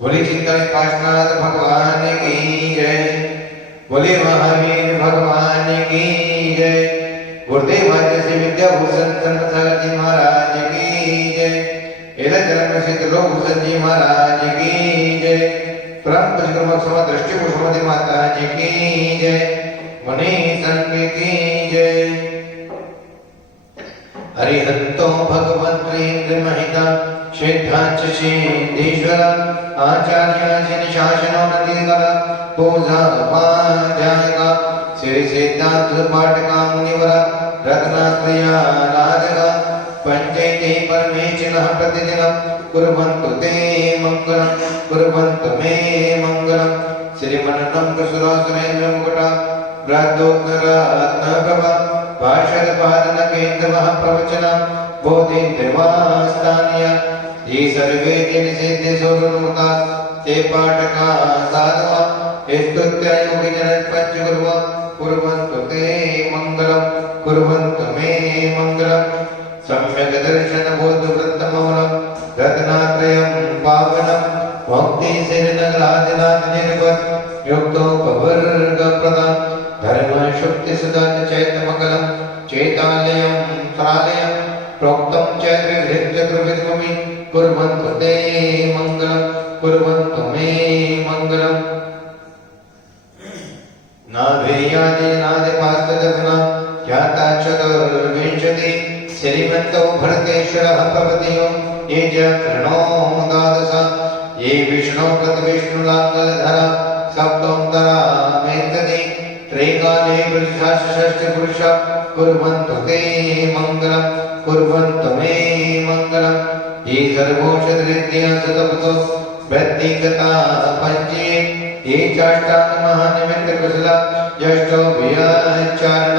बोले चिंतन काशनाथ भगवान की जय। बोले महावीर भगवान की जय। गुरुदेव आचार्य श्री विद्याभूषण सरस्वती जी महाराज की जय। एलचरण सिद्ध लोक भूषण जी महाराज की जय। परम पूज्य समस्त दृष्टि भूषमती माता जी की जय। मणि संघ की जय। हरिहंतो भगवन्त्रेन्द्र महिता सिद्धांच सिद्धेश्वर आचार्य जिन शासनो नदीकर पूजा पाध्यायका श्री सिद्धांत पाठका मुनिवर रत्नात्रया राजका पंचैते परमेशिनः प्रतिदिनं कुर्वन्तु ते मङ्गलं कुर्वन्तु मे मङ्गलं। श्रीमन्नं कसुरासुरेन्द्र मुकुटा व्रतोत्तरत्नप्रभा भाषदपादनकेन्द्रवः प्रवचनं बोधिन्द्रवास्तान्य ये सर्वे निषेधे सोरुनुता ते पाठका साधवा स्तुत्य योगिजन पंचगुरुवा कुर्वन्तु ते मङ्गलं कुर्वन्तु मे मङ्गलं। सम्यक् दर्शन बोध वृत्तमौलं रत्नात्रयं पावनं भक्ति सिरनगलादिनाथ निर्भर युक्तोपवर्गप्रदं धर्म शुक्ति सुधा चैतमकलं चैतालयं त्रालयं प्रोक्तं चैत्रचतुर्विधमि कुर्वन्तु ते मङ्गलं कुर्वन्तु मे मङ्गलं। नाभेयादिनादिपास्तदग्ना ख्याता चतुर्विंशति श्रीमन्तो भरतेश्वरः प्रभृतयो ये च कृणो द्वादश ये विष्णो कृतविष्णुलाङ्गलधरा सप्तोऽन्तरा मेतति त्रैकाले वृषाषष्ठपुरुष कुर्वन्तु ते मङ्गलं कुर्वन्तु मे मङ्गलं। ये सर्वोषधृत्या सतपतो व्यक्तिगता पञ्चे ये चाष्टाङ्गमहानिमित्तकुशला यष्टोभियाचारण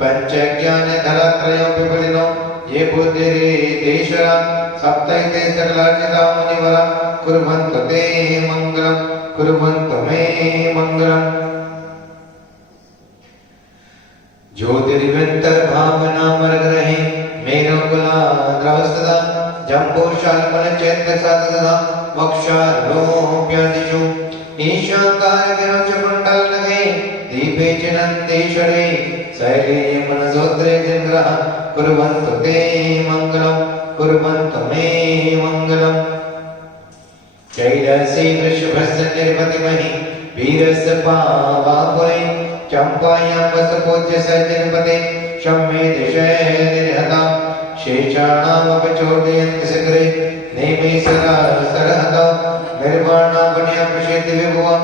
पंचज्ञानधरात्रयं विपुलिनो ये बुद्धिरेतेश्वरा सप्तैते सकलार्चिता मुनिवरा कुर्वन्तु ते मङ्गलं कुर्वन्तु मे मङ्गलम्। ज्योतिर्विन्तर्भावनामरग्रहे मेरुकुलाद्रवस्तदा जम्बूशाल्मलचैत्रसातदा वक्षारोप्यादिषु ईशाकारविरोचकुण्डलनगे दीपे च नन्देश्वरे शैले मनसोत्रे चन्द्रः कुर्वन्तु ते मङ्गलं कुर्वन्तु मे मङ्गलम्। कैलासे वृषभस्य निर्पतिमहि वीरस्य पावापुरे चम्पायां वसपूज्य सज्जनपते शम्मे दिशैर्हता शेषाणामपि चोदयन्ति शिखरे नेमे सरहता निर्वाणापण्या प्रसिद्धि विभुवा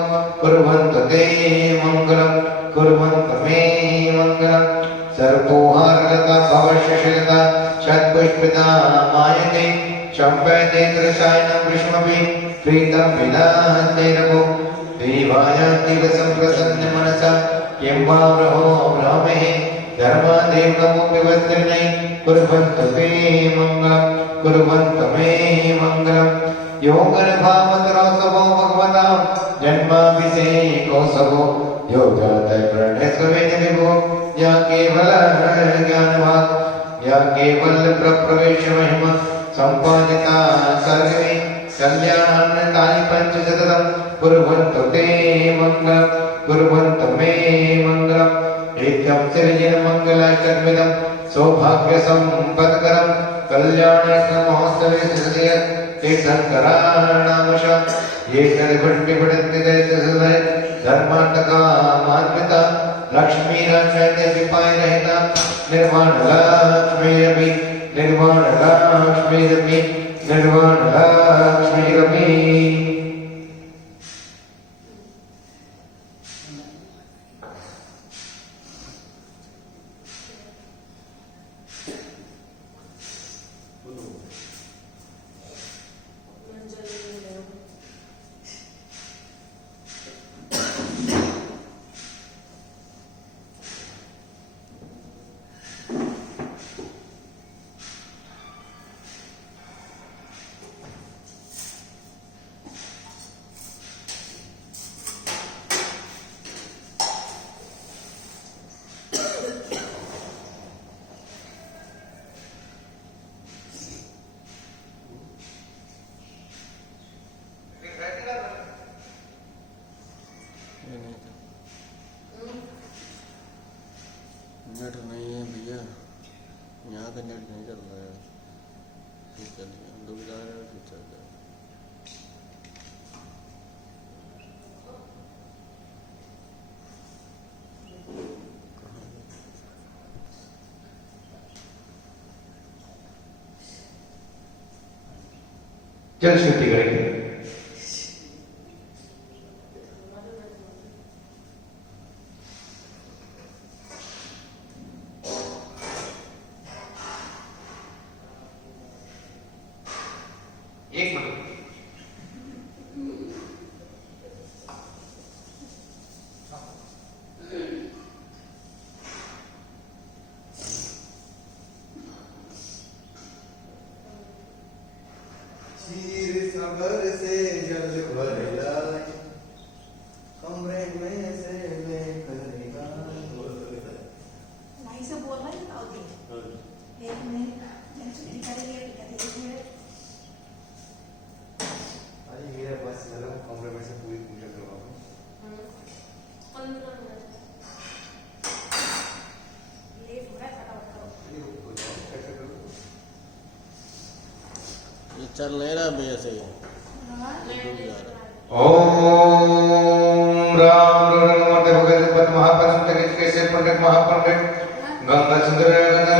कुर्वन्तु ते मङ्गलं कुर्वन्तु मे मङ्गलं। सर्पोहारलता भवशशिलता षट्पुष्पिता मायते शम्पयते दृशायनं विष्मपि प्रीतं विनान्तेरभो देवायान्तिवसं प्रसन्न मनसा किं वा ब्रहो ब्राह्महे धर्मादेवनमोऽपि वस्त्रिणै कुर्वन्तु ते मङ्गलं कुर्वन्तु मे मङ्गलम्। योगर्भावतरोत्सवो भगवतां जन्माभिषेकोत्सवो यो जातः प्रणयस्वेन विभो या केवल ज्ञानवाक् या केवल प्रवेश महिमा सम्पादिता सर्वे कल्याणान्तानि पञ्चशतं कुर्वन्तु ते मङ्गलं कुर्वन्तु मे मङ्गलम्। एकं सृजनमङ्गलाष्टकमिदं सौभाग्यसम्पत्करं कल्याणाष्टकमहोत्सवे सृजय तीर्थङ्कराणामशा ये सर्वभट्टि पठन्ति दैत्यसुधय धर्मार्थकामान्विता लक्ष्मीराक्षैत्य विपायरहिता निर्वाणलक्ष्मीरपि निर्वाणलक्ष्मीरपि निर्वाणलक्ष्मीरपि। नेट नहीं है भैया, यहाँ का नेट नहीं चल रहा है। फिर चल गया, हम लोग जा रहे हैं, फिर चल गया। जल शुद्धि करेंगे। एक मिनट। क्षीर सागर से जल भर लाए, कमरे में से लेकर निकाल। नहीं से बोलना ही था उधर। एक मिनट छुट्टी करेंगे एक मिनट। अरे मेरा बस चलो कमरे में से पूरी पूजा करवाओ। 15 मिनट लेट हो रहा है, फटाफट करो। अरे रुको जाओ, कैसे करूँ? ये चल नहीं रहा भैया सही, हाँ डूब जा रहा है। ओम राम नमोते भगवते पद महापंच कैसे पंडित महापंडित गंगा सुंदर गंगा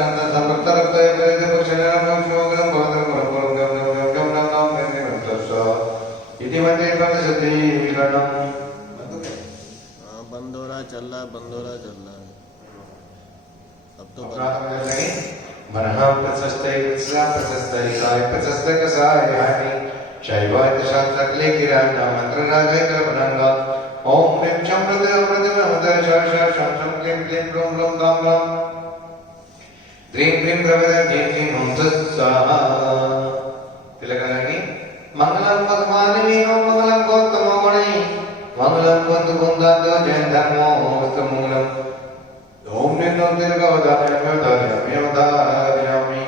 गंगा संभक्त रक्त प्रेत पुरुषन नमो शोगम भवतम भवतम गम गम नम नम तस्सा इति मते पद सति विगणम। बंद हो गया? हाँ बंद हो रहा है, चल रहा है, बंद हो रहा है, चल रहा है। अब तो बंद। अपराध में लगे मनः प्रशस्ते वत्सा प्रशस्ते काय प्रशस्ते कसाय हानि शैवाय शास्त्रक्ले किराना मंत्र रागे करवनंगा ओम ह्रीं चम प्रदे प्रदे नमः शा शा शम शम क्लीं क्लीं ब्रूं ब्रूं गां गां द्रीं क्लीं प्रवदे क्लीं क्लीं ओम तस्साहा। तिलकरानी मंगलम भगवान विष्णु मंगलम गौतम गुणे मंगलम कुंद कुंदातो जैन धर्मो स्तमूलम ओम निन्नो तिलकवदाम्यवदाम्यवदाम्यामि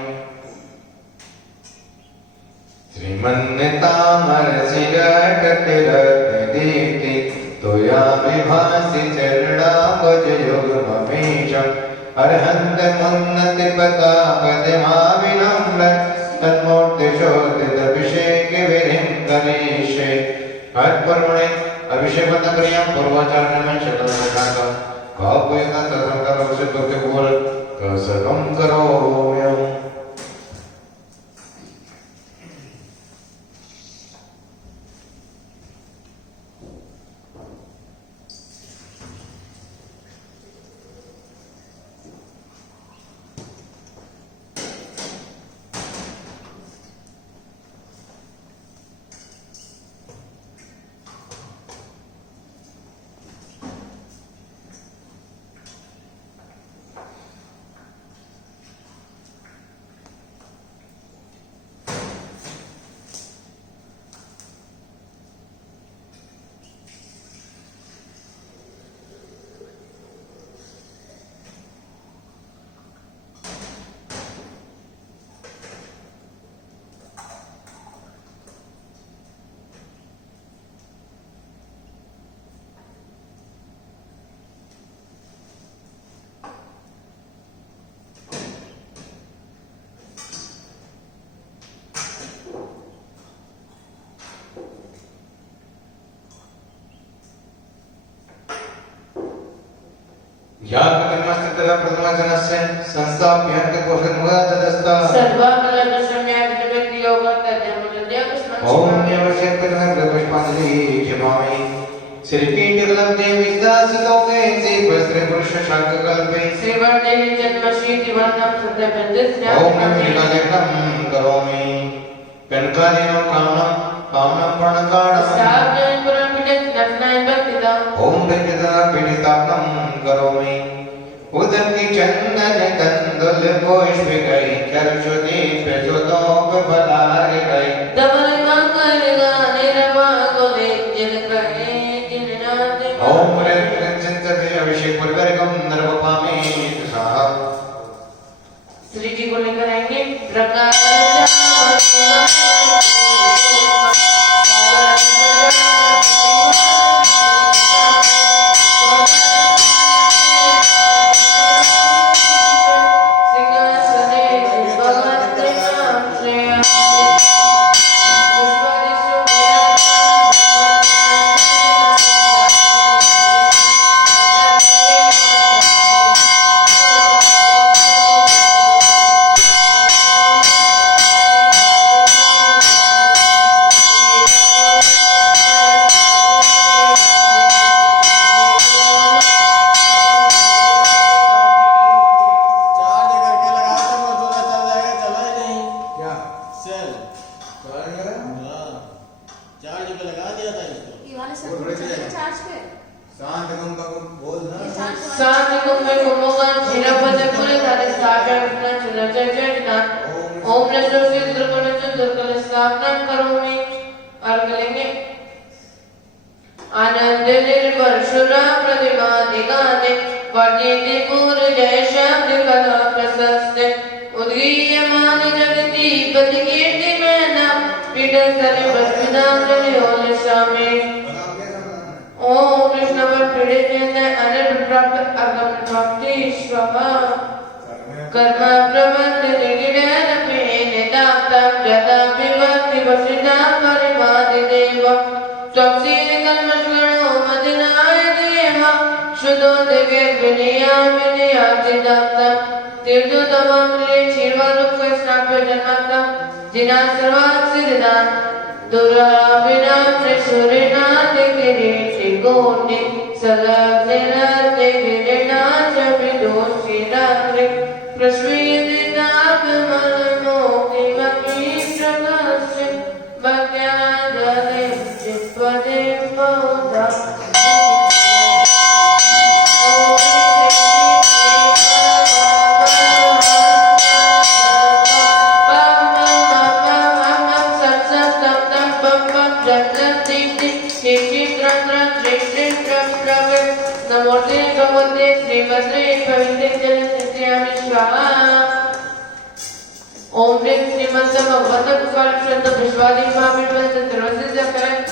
श्रीमन्नतामर शिरटतिरत्नदीप्ति तोया विभासि चरणाम्बुज युग्ममीशम् अर्हन्त मुन्नति प्रतापतिमाविनम्र तन्मूर्तिशोधितभिषेक विधिं गणेशे। हरपर्वणे अभिषेकमन्त्रक्रियां पूर्वाचारणं शतमशाकं भावयुक्तं तदङ्करवशुद्धोक्तिपूर्व कसकं करोम्यहम्। यागकर्मस्ततः प्रथमजनस्य संस्थाप्यन्त कोशमुखादस्ता ओम नमः पुष्पांजलि जपामि श्रीकीटकलं देवी दासतोके श्री पुरुष शाककल्पे ओम नमः करोमि कनकादिनं कामनं प्रणकाणं ओम विद्युता पीडितापनं करोमि उदक चंदन कंदुल पुष्पिकै चर्चुदे प्रचोदोक फलारिकै ओम चिंतते अभिषेक पूर्वकं नरवपामि स्वाहा। श्री जी को लेकर आएंगे प्रकाश में कुंभोगा क्षीरपद कुल धारे स्थापना रत्ना चुना चर्चा ओम नमो दुर्गुण स्थापना करोमि और करेंगे आनंद निर्वर्षुरा प्रतिमा दिगाने वर्णित पूर जय शब्द कला प्रशस्ते उद्गीयमान जगति पद कीर्ति में नाम पीठस्थले बस्मिदांगले ओले शामे ओम कृष्ण पर पीड़ित ने अनंत प्राप्त अगम भक्ति स्वाहा कर्म प्रबंध निगिड़न में निदातम जता विभक्ति वसिता परिवादि देव त्वक्सीन कल्मषगणो मदनाय देहा शुद्धो देवे विनया विनयाचिदातम तीर्थोतमं क्षीरवालुक स्नाप्य जन्मातम जिना सर्वात् सिद्धान दुराभिनाम त्रिशूरिनाथ किरीटि गोटि सलग्निनाथ गिरिनाथ विदोषिरात्रि नमोते भगवते श्रीमद्रे पवित्रे जलनित्यामि स्वाहा ओम ह्रीं श्रीमद् भगवते पुष्पालक्षद विश्वादि महाविद्वत् सर्वस्य सकल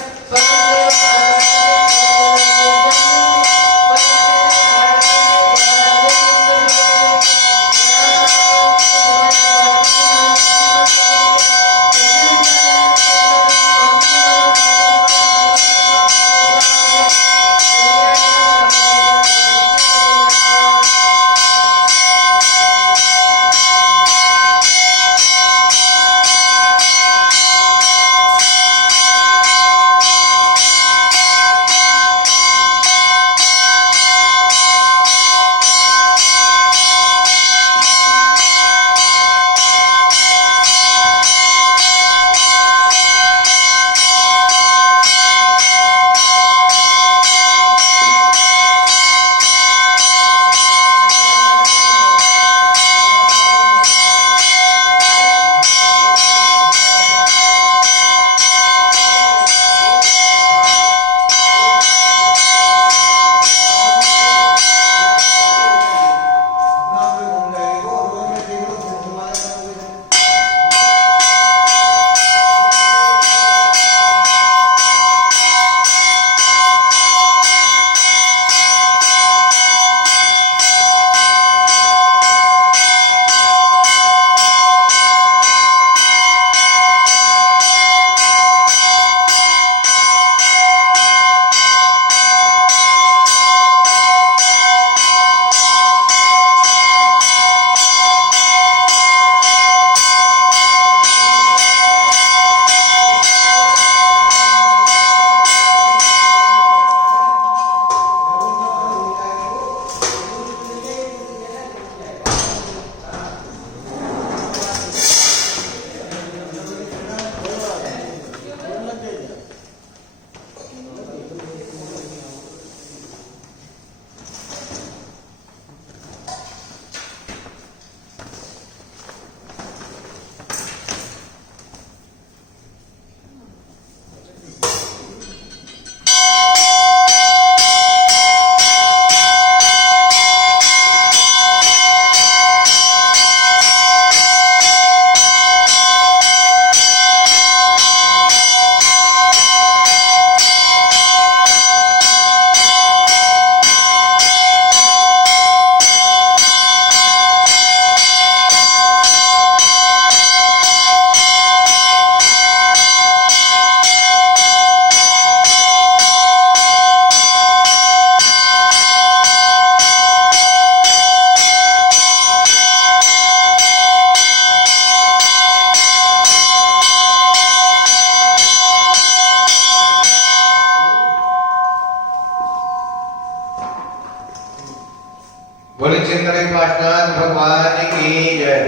बोले चिंतन पाठनाथ भगवान की जय।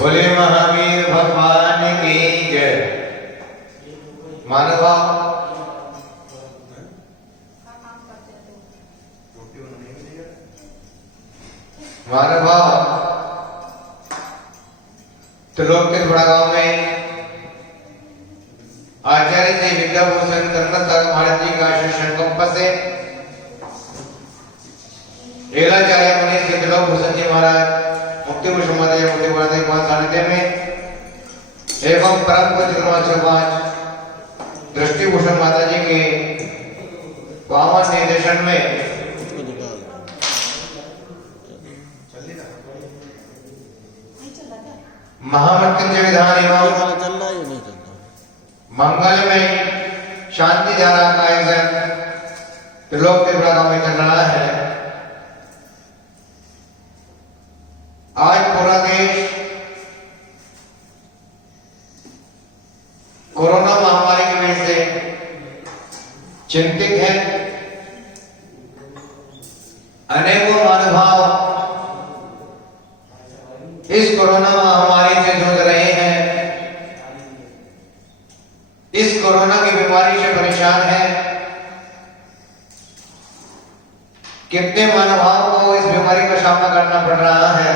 बोले महावीर भगवान की जय। मानवा रोटी बनाने के लिए महानुभाव त्रिलोक के बड़ा गांव में आचार्य श्री विद्याभूषण चंद्रसागर महाराज जी का शिष्य कंप से एलाचार्य मुनि श्री त्रिलोक भूषण जी महाराज मुक्ति भूषण माता मुक्ति माता के सानिध्य में एवं परम पूज्य क्रमांक दृष्टिभूषण माता जी के पावन निर्देशन में उसको निकाल नहीं चल रहा क्या? महामृत्युंजय विधान ये एवं वाला चल रहा है या नहीं चल रहा? मंगलमय शांति धारा का आयोजन त्रिलोक त्रिपुरा गांव में चल रहा है। आज पूरा देश कोरोना महामारी की वजह से चिंतित है। अनेकों महानुभाव इस कोरोना महामारी से जूझ रहे हैं, इस कोरोना की बीमारी से परेशान है। कितने महानुभाव को इस बीमारी का सामना करना पड़ रहा है।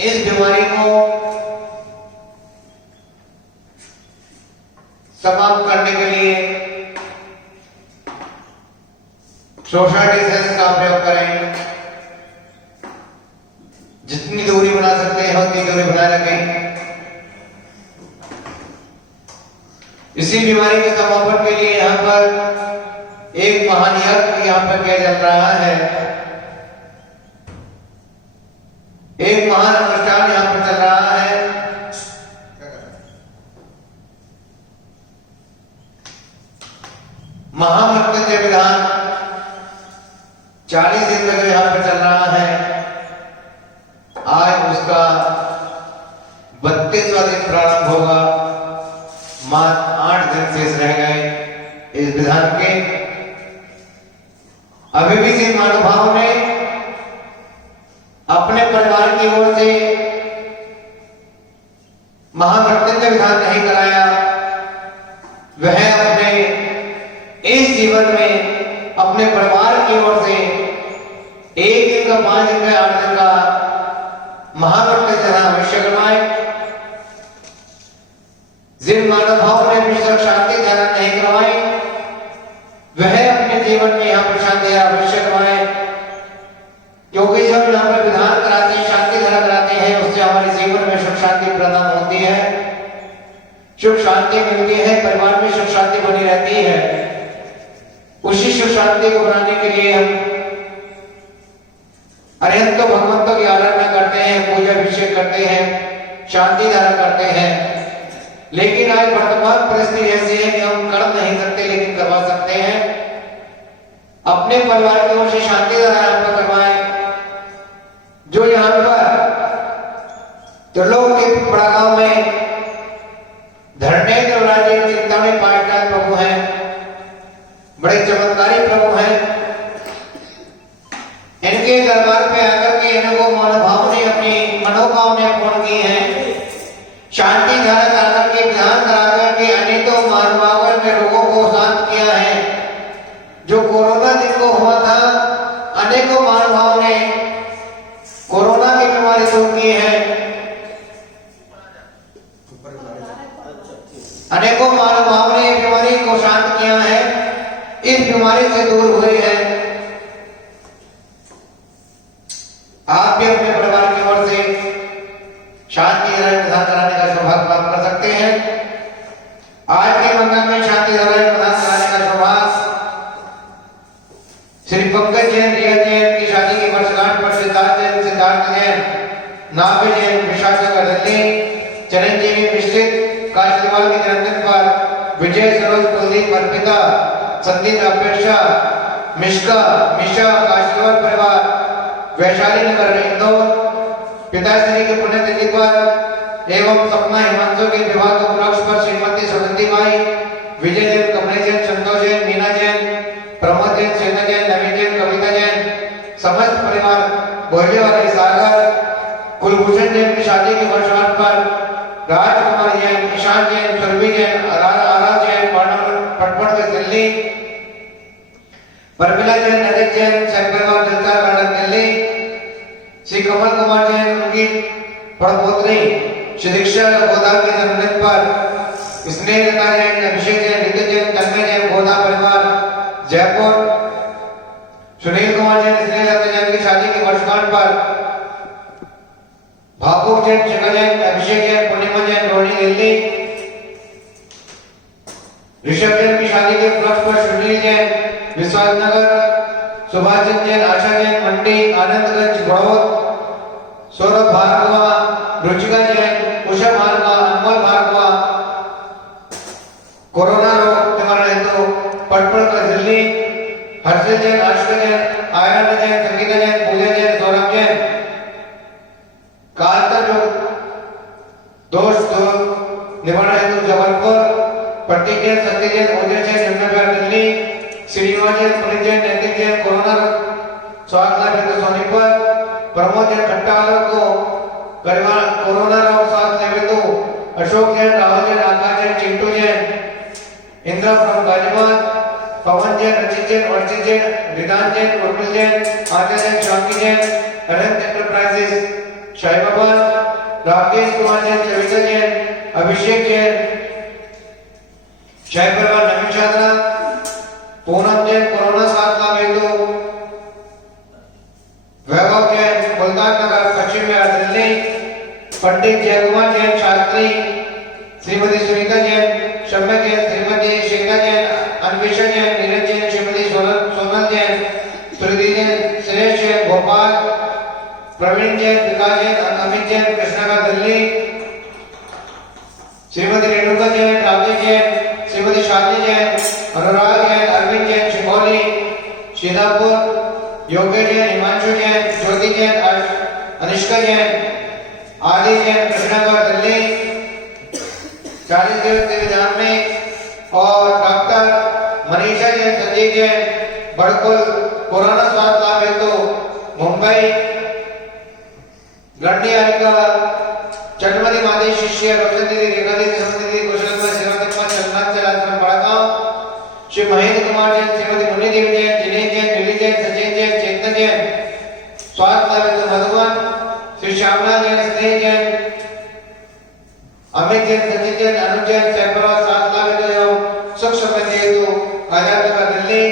इस बीमारी को समाप्त करने के लिए सोशल डिस्टेंस का प्रयोग करें। जितनी दूरी बना सकते हैं उतनी दूरी बनाए रखें। इसी बीमारी के समापन के लिए यहाँ पर एक महान यज्ञ यहाँ पर किया जा रहा है। एक महान अनुष्ठान यहाँ पर चल रहा है। महामृत्युंजय विधान 40 दिन तक यहाँ पर चल रहा है। आज उसका 32वां दिन प्रारंभ होगा। मात्र 8 दिन शेष रह गए इस विधान के। अभी भी से महानुभाव ने अपने परिवार की ओर से महामृत्युंजय विधान नहीं कराया। वह अपने इस जीवन में अपने परिवार की ओर से 1 दिन का 5 दिन का 8 दिन का महामृत्युंजय अवश्य करवाए। जिन महानुभाव ने विश्व शांति धारा नहीं करवाई वह अपने जीवन में यहाँ पर शांति धारा अवश्य करवाए। क्योंकि जब यहाँ पर विधान कराते हैं, शांति धारा कराते हैं, उससे हमारे जीवन में सुख शांति प्रदान होती है, सुख शांति मिलती है, परिवार में सुख शांति बनी रहती है। उसी सुख शांति को बनाने के लिए हम अनंत भगवंतों की आराधना करते हैं, पूजा अभिषेक करते हैं, शांति धारा करते हैं। लेकिन आज वर्तमान परिस्थिति ऐसी है कि हम कर नहीं सकते लेकिन करवा सकते हैं। अपने परिवार की ओर से शांति धारा यहाँ पर करवाएं। जो यहाँ पर त्रिलोक के बड़ा गांव में धरणेन्द्र राजे चिंतामणि पाठनाथ प्रभु हैं, बड़े चमत्कारी प्रभु हैं। इनके दरबार पे आकर के इनको महानुभाव ने अपनी मनोकामनाएं पूर्ण की हैं। शांति धारा कराकर के विधान कराकर के अनेकों महानुभावों ने लोगों को शांत किया है। जो कोरोना जिनको हुआ था, अनेकों महानुभावों ने कोरोना की बीमारी दूर की है। अनेकों महानुभावों ने बीमारी को शांत किया है, इस बीमारी से दूर हुए हैं। आप भी अपने परिवार की ओर से शांति धारा प्रदान कराने का सौभाग्य प्राप्त कर सकते हैं। आज के मंगल में शांति धारा प्रदान कराने का सौभाग्य श्री पंकज जैन, रिया जैन की शादी की वर्षगांठ पर सिद्धार्थ जैन, नाभि जैन, विशाखा गढ़ली, चिरंजीवी मिश्रित काशीवाल के जन्मदिन पर विजय सरोज कुलदीप अर्पिता संदीप अपेक्षा मिश्का मिशा काशीवाल परिवार वैशाली नगर इंदौर पिताश्री के पुण्यतिथि पर एवं सपना हिमांशु के विवाह के उपलक्ष्य पर श्रीमती सुगंधी बाई, विजय जैन, कमलेश जैन, संतोष जैन, मीना जैन, प्रमोद जैन, सेना जैन, नवीन जैन, कविता जैन, समस्त परिवार भोजवाली सागर कुलभूषण जैन की शादी की वर्षगांठ पर राजकुमार जैन, ईशान जैन, सुरभि जैन, आरा जैन, पटपड़ में दिल्ली परमिला जैन, नरेश जैन, सैकड़ों जलकार गार्डन दिल्ली, श्री कमल कुमार जैन उनकी पड़पोत्री श्री दीक्षा गोदा के जन्मदिन पर स्नेह लता जैन, अभिषेक जैन, रितु जैन, तन्मय जैन, गोदा परिवार जयपुर, सुनील कुमार जैन, स्नेह लता जैन की शादी की वर्षगांठ पर भावुक जैन, शिखा जैन, अभिषेक जैन, पूर्णिमा जैन, रोहिणी दिल्ली, ऋषभ जैन की शादी के उपलक्ष्य पर सुनील जैन, विश्वास नगर, सुभाष चंद्र जैन, आशा जैन, मंडी, आनंदगंज, बड़ौद, सौरभ भार्गवा, रुचिका जैन, उषा भार्गवा, अनमोल भार्गवा, कोरोना रोग निवारण हेतु पटपड़ का दिल्ली, हर्षल जैन, आशा जैन, आयरन जैन, संगीता जैन, पूजा जैन, सौरभ जैन, कालका जो दोष निवारण हेतु जबलपुर, प्रतीक जैन, सत्य जैन, ओजय जैन, जमनाबाद दिल्ली, श्रीनिवास जैन, पुलिस जैन, नैतिक जैन, कोरोना स्वास्थ्य लाभ हेतु सोनीपत, प्रमोद जैन, खट्टावाला को कोरोना रोग स्वास्थ्य लाभ हेतु अशोक जैन, राहुल जैन, आकाश जैन, चिंटू जैन, इंद्रा फ्रॉम गाजियाबाद, पवन जैन, रचित जैन, वर्षित जैन, रिदान जैन, उर्मिल जैन, आर्या जैन, शांति जैन, अनंत एंटरप्राइजेस, शाही बाबा, राकेश कुमार जैन, चविता जैन, अभिषेक जैन, शाही परिवार नवीन शादरा, पूनम जैन, कोरोना स्वास्थ्य लाभ हेतु वैभव जैन, मुल्तान नगर, पश्चिम बिहार दिल्ली, पंडित जयकुमार जैन, शास्त्री, श्रीमती सुनीता जैन, शम्य जैन, श्रीमती शेखा जैन, अन्वेषा जैन, नीरज जैन, श्रीमती सोनल जैन, प्रीति जैन, श्रेयस जैन, भोपाल, प्रवीण जैन, विकास जैन, अमित जैन, कृष्णनगर दिल्ली, श्रीमती रेणुका जैन, राजेश जैन, श्रीमती शालिनी जैन, अनुराग जैन, अरविंद जैन, शिमोली, सीतापुर, योगेश जैन, हिमांशु जैन, ज्योति जैन, अनिष्का जैन, आदि जैन, कृष्णनगर दिल्ली, 40 दिवसीय विधान में और डॉक्टर मनीषा जैन, संजीव जैन, बड़कुल, कोरोना स्वास्थ्य लाभ हेतु मुंबई, गंडियारिका, चटमली मादी शिष्य, रोशन दीदी, रेखा दीदी, सुमन दीदी, कुशलमा, शिवदम्मा, चलनाथ चलाश्रम बड़गांव, श्री महेंद्र कुमार जैन, श्रीमती मुनि देवी जैन, जिनेश जैन, नीली जैन, सचिन जैन, चेतन जैन, स्वास्थ्य लाभ हेतु मधुबन, श्री श्यामला जैन, स्नेह जैन, अमित जैन, सचिन जैन, अनुज जैन, सैफरा, स्वास्थ्य लाभ हेतु एवं सुख समृद्धि हेतु आजाद नगर दिल्ली,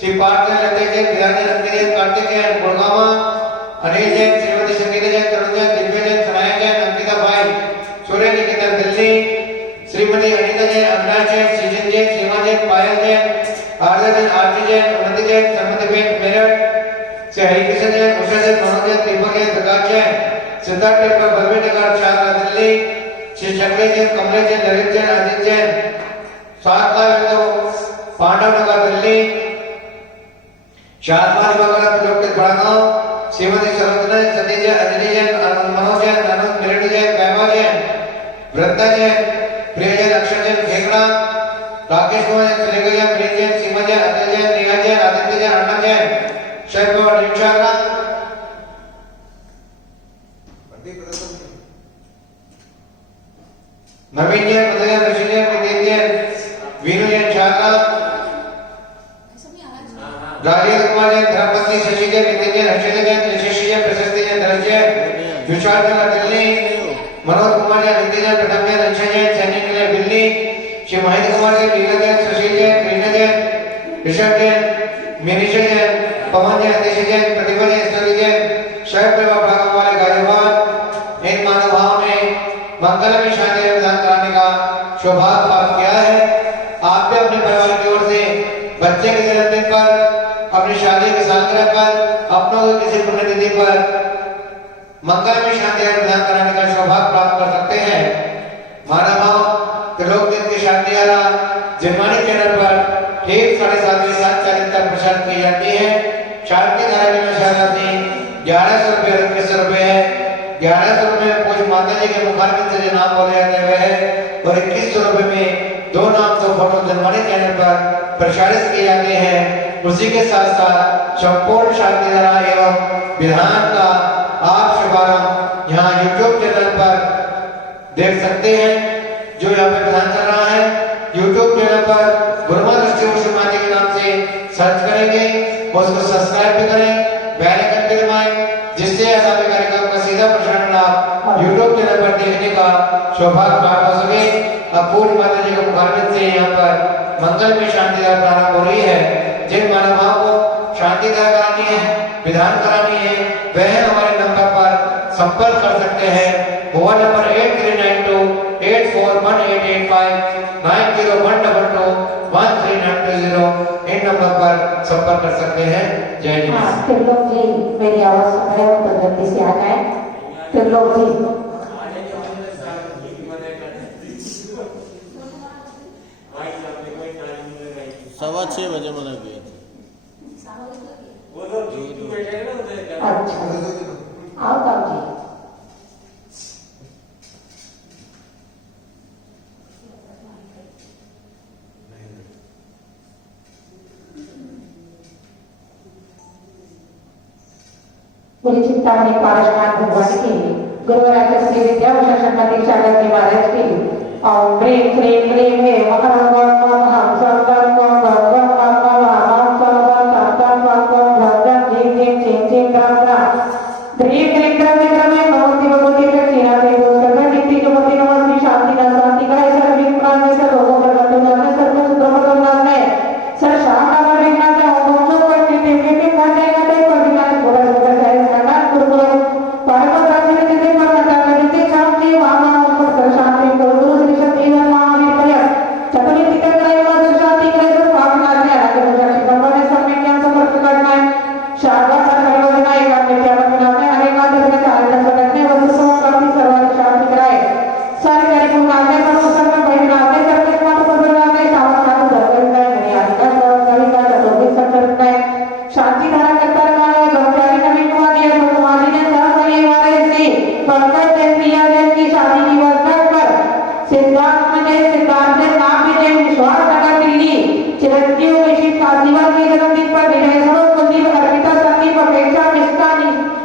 श्री पार्थ जैन, लते जैन, विराज जैन, कार्तिक जैन, गुड़गांव, अनिल जैन, श्रीमती संगीता जैन, तरुण जैन, दिव्य जैन, सनाया जैन, अंकिता भाई, सूर्य निकेतन दिल्ली, श्रीमती अनीता जैन, अविनाश जैन, सृजन जैन, सीमा जैन, पायल जैन, आरजा जैन, आरती जैन, उन्नति जैन, सम्मति बेन मेरठ, श्री हरिकृष्ण जैन, उषा जैन, मनोज जैन, दीपक जैन, प्रकाश जैन, सिद्धार्थ टेम्पल, बलबीर नगर, शारदा दिल्ली, श्री चक्रे जैन, कमलेश जैन, नरेश जैन, अजित जैन, स्वास्थ्य लाभ हेतु पांडव नगर दिल्ली, शाहबाज बगला डॉक्टर बड़गांव, श्रीमती सरोजना सती जैन, अंजलि जैन, मनोज जैन, अनुज मिरडी जैन, वैभव जैन, वृंदा जैन, प्रिय जैन, अक्षर जैन, खेकड़ा, राकेश कुमार जैन, सुरेखा जैन, प्रीत जैन, सीमा जैन, अतुल जैन, नेहा जैन, आदित्य जैन, अन्ना जैन, शैफ और निशारा, नवीन जैन, मधुया, ऋषि जैन, नितिन जैन, वीनू जैन, शारदा, राजेंद्र कुमार जैन, धर्मपत्नी, शशि जैन, नितिन जैन, हर्षिता जैन, यशस्वी जैन, प्रशस्ति जैन, धनंजय जैन, विशाल नगर दिल्ली, मनोज कुमार जैन, नितिन जैन, प्रथम जैन, अंशा जैन, सैनिक नगर दिल्ली, श्री महेंद्र कुमार जैन, लीला जैन, सुशील जैन, कृष्ण जैन, ऋषभ जैन, मिनीषा जैन, पवन जैन, अतिश जैन, प्रतिभा जैन, स्तली जैन, शहर परिवार भागम वाले गाजियाबाद, इन मानव भाव ने मंगलमय शादी विधान कराने का सौभाग्य प्राप्त किया है। आप भी अपने परिवार की ओर से बच्चे के जन्मदिन पर, अपनी शादी की सालगिरह पर, अपनों को किसी पुण्यतिथि पर मंगलमय शादी विधान कराने का सौभाग्य प्राप्त कर सकते हैं। मानव भाव त्रिलोक दिन की शादियारा जनवाणी चैनल पर ठीक 7:30 तक प्रसारित की जाती है। शादी धारा में शादी 1100 रुपये 2100 रुपये है। 1100 रुपये में पूज माता जी के मुखारबिंद से जो नाम बोले जाते हुए है और 2100 रुपये में 2 नाम 2 फोटो जनवाणी चैनल पर प्रसारित किए जाते हैं। उसी के साथ साथ संपूर्ण शादी धारा एवं विधान का आप शुभारंभ यहाँ YouTube चैनल पर देख सकते हैं। जो यहाँ पे विधान चल रहा है YouTube चैनल पर गुरुमा दृष्टि के नाम से सर्च करेंगे, उसको सब्सक्राइब भी करें, बेल आइकन भी दबाएं, जिससे आगामी कार्यक्रम का सीधा प्रसारण आप YouTube चैनल पर देखने का सौभाग्य प्राप्त हो सके। अब पूर्ण माता जी के मुखारबिंद से यहाँ पर मंगल में शांति धारा प्रारंभ हो रही है। जिन मानवाओं को शांति धारा करानी है, विधान करानी है, वह हमारे नंबर पर संपर्क कर सकते हैं। मोबाइल नंबर 8392841885 9012213920 इन नंबर पर संपर्क कर सकते हैं। जय जी। त्रिलोक जी मेरी आवाज सुन रहे हो तो जल्दी से आ जाए। त्रिलोक जी 6:15 बजे मतलब गए थे। अच्छा आओ ताऊ जी। बोले चिंतामणि पारसनाथ भगवान के लिए, गुरुवराज श्री विद्याभूषण शर्मा दीक्षागर जी महाराज के लिए ओम ह्रीं क्लीं क्लीं हे महाराम हम सर्वं भगवं हम सर्वं तत्तं भगवं भगवं जी जी जी प्रार्थना ह्रीं क्लीं क्रमे क्रमे भगवती भगवती लक्ष्मीना से सर्व नित्य जगति नमस्ते शांति न शांति का सर्व विप्राण में सर्व लोगों पर बंधुनाथ में सर्व सुब्रह्मण्यनाथ में सर शांत अगर विघ्नाथ है ओम ओम लोग पर नित्य नित्य खाने गाते पर विघ्नाथ पूरा पूरा है संगात गुरु परम प्राचीन जिते पर नकार जिते शांति वामा पर सर शांति गुरु श्री शक्ति महावीर पर चतुर्थ तीर्थ कराए और शांति कराए तो पापनाथ ने आगे पूजा शिकंबर ने सब में ज्ञान समर्थ करना है शारदा सर्वोदना एक आत्म क्या बना है अनेक आदर के चारण सकते वस्तु समाप्ति सर्व शांति कराए सारे कार्यक्रम नामे सर्व सर्व भयनाथ ने सर्व मात बदलनाथ ने सावधान धर्म में मर्यादा का सर्व कवि का चतुर्थ संकल्प में शांति धारा करता रहा है ब्रह्मचारी नवीन कुमार दिया भगवान ने साथ में वाले से पंकज से प्रिया जन की शादी की वर्षगांठ पर सिद्धार्थ ने नाम विजय विश्वास नगर दिल्ली चिरंजीव ऋषि काशीवाल के जन्मदिन पर विजय स्वरूप कुलदीप अर्पिता संदीप अपेक्षा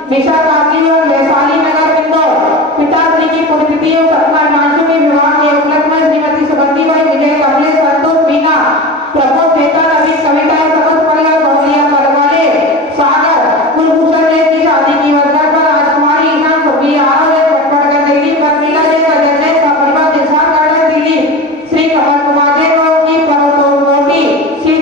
निशा काकी और वैशाली नगर इंदौर पिताश्री की पुण्यतिथि और सपना हिमांशु के विवाह के उपलक्ष्य में श्रीमती सुगंधी भाई विजय कमलेश संतोष मीना प्रमोद नेता नवीन कविता समस्त परिवार बहुलिया परवाले सागर कुलभूषण ने की शादी की वर्षगांठ पर राजकुमारी ईशान सुखी आरोह पटपड़ दिल्ली पत्नीला जय सजन ने सपरिवार दिलशाद गार्डन दिल्ली श्री कमल कुमार जय की पर्वतों श्री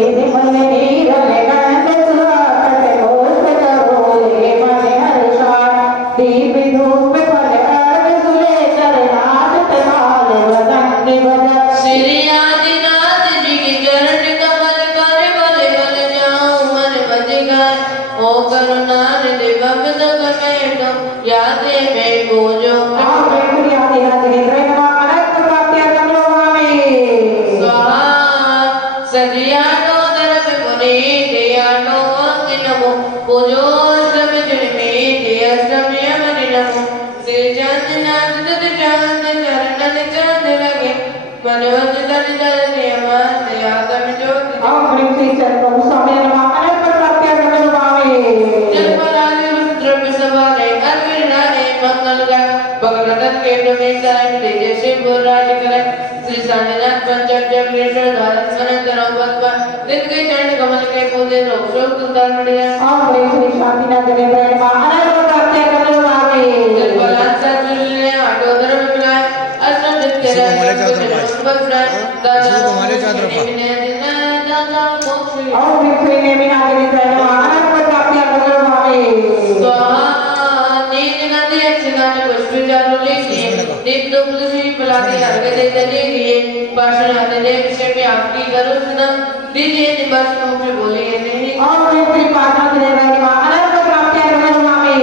सीधे मन नीर लगान सुहागत पुष्प चरोले मन हर्षान दीप धूप फल अर्घ सुलेकर नाचत हाल बजंगी बजत श्री आदिनाथ जी की चरण कमल कर बल बल जाऊं मन बज गाय ओ करुणा निधि भक्त कमेटो यादे में पूजो आवे प्रिया दिना दिनेन्द्र अनंत प्राप्त्या कमलो मामे स्वाहा सजियानो दरब मुनि दियानो अंग नमो पूजो अष्टम जन्मे अष्टम यमनि नमो श्री चंद नाथ तत चांद चरणन चंद लगे मनवत तन जल नियमन यातम ज्योति आवे श्री चरण स्वामी नमः अनंत प्राप्त्या कमलो मामे जन्मराज रुद्र सवारे अरविंदा ने मंगल गा भगवतन के प्रमेशान तेजस्वी पुराज करे श्री सानिनाथ पंचम विष्णु धारण मन करो भगवा दिन के चरण कमल के पूजे रोग शोक तुकार मड़िया आवे श्री शांतिनाथ दिनेन्द्र अनंत प्राप्त्या कमलो मामे जलपलान सजुल्य आटो धर्म मिलाय अष्टम जित्य आवे श्री नेमिनाथ दिनेन्द्र अनंत प्राप्त्या कमलो मामे भाषण आदि विषय में आपकी करो सुना दीजिए निवास मुख में बोलिए नहीं आवे श्री पाठा दिनेन्द्र अनंत प्राप्त्या कमलो मामे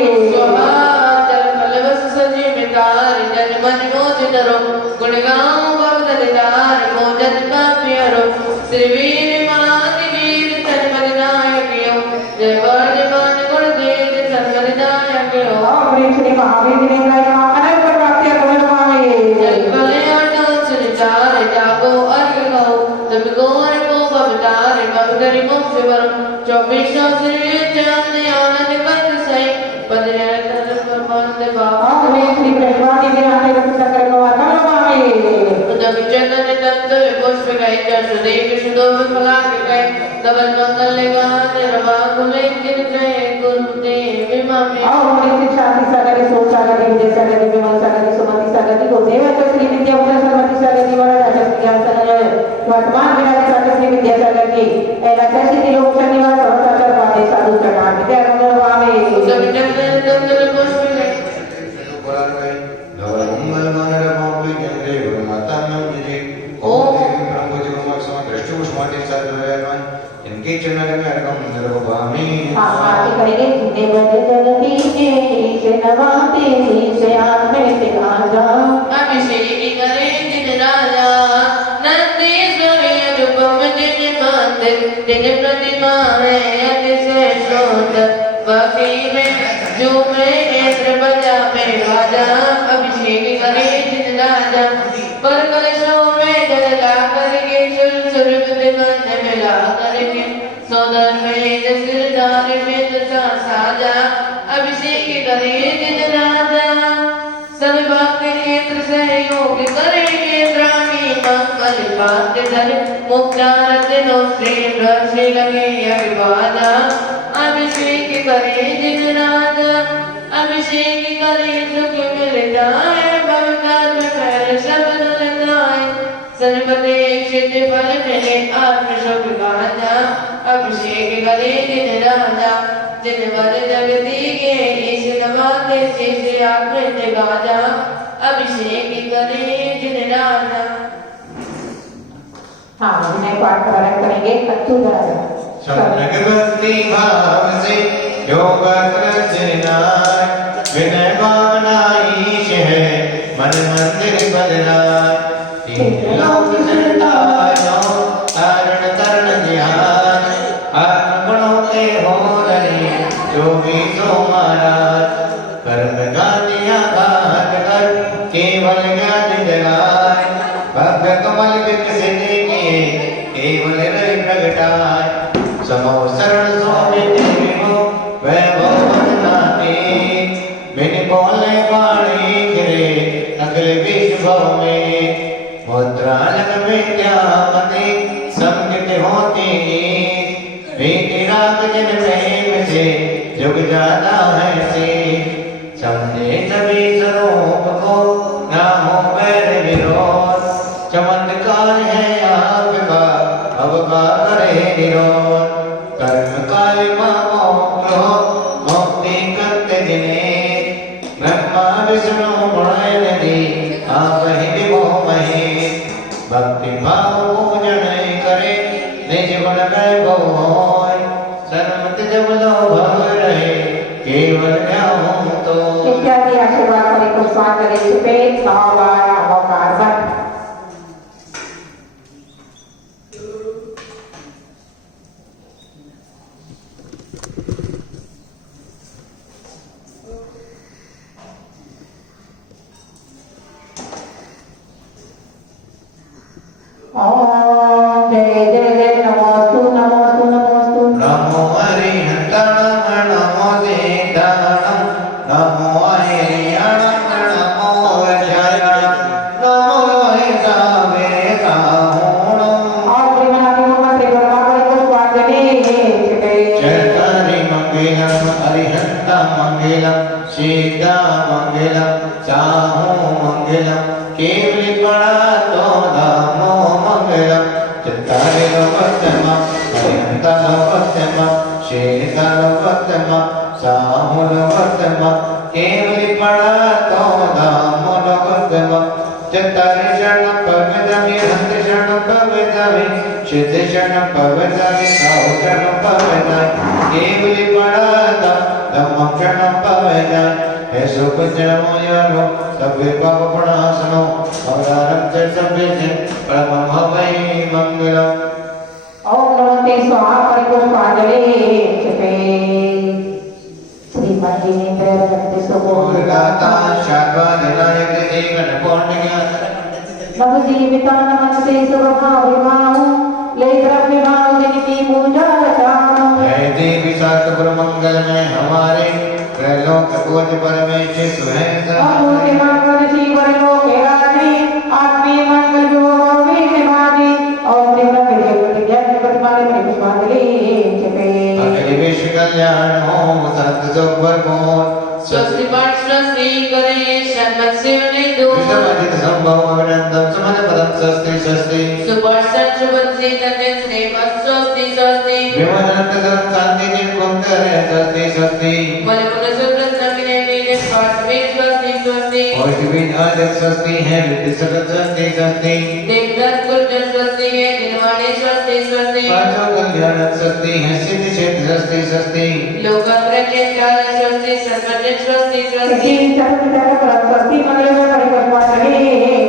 जल फलवस सजी मितार जन मन मोदित रो गुण गाऊं भक्त दिदार मोजत का प्यारो श्री वीर मान वीर तन्मय नायक यो जय वर्धमान गुण देव तन्मय नायक यो आवे श्री महावीर दिनेन्द्र अनंत प्राप्त्या कमलो मामे जल कल्याण सुनिचार जागो अर्घ गो तब गौर को बवतार भवतरि मोक्ष वरम 24 श्री चंद आनंद कंद सई पदरे धर्म मंद बाबा आवे श्री ब्रह्मादि विराटे रत्नकर कमलो मामे तब चंदन तंत पुष्प गए सुदेव सुदो फला गए तबल मंगल गान रवा कुले दिन गए गुरुदेव मामे आवे श्री शांति सागर सोच सागर विजय सागर विमल सागर सुमति सागर को देवत श्री विद्या उदय सरस्वती सागर वरण राजस ज्ञान सागर वर्तमान विराज सागर श्री विद्या सागर की एला सिद्धि लोक शनिवार सहस्त्र पादे साधु चढ़ान विद्या कमलो मामे तब चंदन तंत पुष्प गए इनके चरण में अर्घम निर्वभामि आरती करेंगे जितने बड़े जगती के से नवाते से आत्मे से आजा अभिषेक करे जिन राजा नंदीश्वर अनुपम जिन मंदिर जिन प्रतिमा है अतिशय सुंदर बाकी में जो में इंद्र बजा में राजा अभिषेक करे जिन राजा पर कलशों में जल ला करके सुर गंध मिला करके सौदर में सिरदार में दशा साजा अभिषेक करे जिन राजा सब भक्त नेत्र सहयोग करेंगे द्रामी मंगल पात्र धर मुक्तारत नो श्री रक्षे लगे अभिवादा अभिषेक करे जिन राजा अभिषेक करे सुख मिल जाए भवकार में पैर शब्द लगाए सर्वदे क्षित फल मिले आत्म सुख गाजा अभिषेक करे जिन राजा जिन वर जगती के ईश नवाते शेष आकृत गाजा अभिषेक करे जिन राजा हाँ विनय पाठ पारायण करेंगे कत्तू राजा शरणक भक्ति भाव से योग रचनाय विनय भावना ईश है मन मंदिर बदलाय तीन लोक संतायो तारण तरण ध्यान आत्म गुणों के हो रहे जो भी सो महाराज कर्म गानिया घात कर केवल ज्ञान जगाए भव्य कमल विकसित किए केवल रवि प्रगटाए समो शरण स्वामी देवो वैभव बदनाते बिन बोले पानी गिरे अगले विश्व में मुद्रा लग विद्या मते संगत होती रीति राग जिन प्रेम से जुग जाता है से समझे सभी स्वरूप को ना हो बैर विरोध चमत्कार है आपका अब का करे निरोध कर्म काल मोक्ष मुक्ति करते जिने ब्रह्मा विष्णु गुण निधि आप ही विभो महे भक्ति भाव पूजन करे निज गुण वैभव होय सर्वत जब लो भव रहे केवल ध्यान तो इत्यादि आशीर्वाद परिपुष्पांजलि छिपे सहावार अवकार ओम जय जय जय नमोस्तु नमोस्तु नमोस्तु नमो हरिहंतनम नमो सीतानम नमो हरियाणम नमो जयणम नमो हिसावे साहुणम और त्रिगुणात्मक त्रिगुणा परिपुष्पांजलि छिपे चरतारि मंगलम हरिहंत मंगलम सीता मंगलम साहु मंगलम केवली पड़ा तो धामो मंगलम चरतारि नवतम हरिहंत नवतम सीता नवतम साहु नवतम केवली पड़ा तो धामो नवतम चरतारि शरणम पवित्रमि हंत शरणम पवित्रमि सिद्ध शरणम पवित्रमि साहु शरणम पवित्रमि केवली पड़ा तो धम्मं शरणं पवित्रमि हे सुख जन्मोयनो सभ्य पाप प्रणाशनो अवतारं च सभ्य परमं हवै मंगलम् ओम नमस्ते स्वाहा परिपुष्पांजलि छिपे श्रीमद जिनेन्द्र भक्ति गाता सुबोधगाता शार्वादिनायक जीवन पुण्य नव जीविता नमस्ते सुभाविमां ले द्रव्यमां जिनकी पूजा चाहूं है देवी सात गुरु मंगल में हमारे त्रैलोक पूज परमेश्वर सुहेता अमूल्य मंगल जीवन लोके राजी आत्मीय मंगल जो होवे माजी और त्रिगुण विजय प्रतिज्ञा प्रतिमाने परिपुष्पांजलि छिपे अखिल विश्व कल्याण हो संत सुख भरपूर स्वस्ति पाठ स्वस्ति करे शन्मत सेवने दो विषमजित संभव अभिनंदन सुमन पदम स्वस्ति स्वस्ति सुपर्शन शुभंसी तन्ने स्नेह स्वस्ति स्वस्ति विमोचन धर्म शांति जिन कुंत है स्वस्ति स्वस्ति मन मन सुकृत नमिने वीर पाठ में स्वस्ति स्वस्ति और विभिन्न आदर स्वस्ति है विद्य सकल स्वस्ति स्वस्ति देवदत्त गुरुजन स्वस्ति है निर्वाणे स्वस्ति स्वस्ति पांचों कल्याण स्वस्ति है सिद्ध सिद्ध स्वस्ति स्वस्ति लोक प्रचेतार स्वस्ति सर्वजन स्वस्ति स्वस्ति श्री चक्रधर परम स्वस्ति मंगल में परिपुष्पांजलि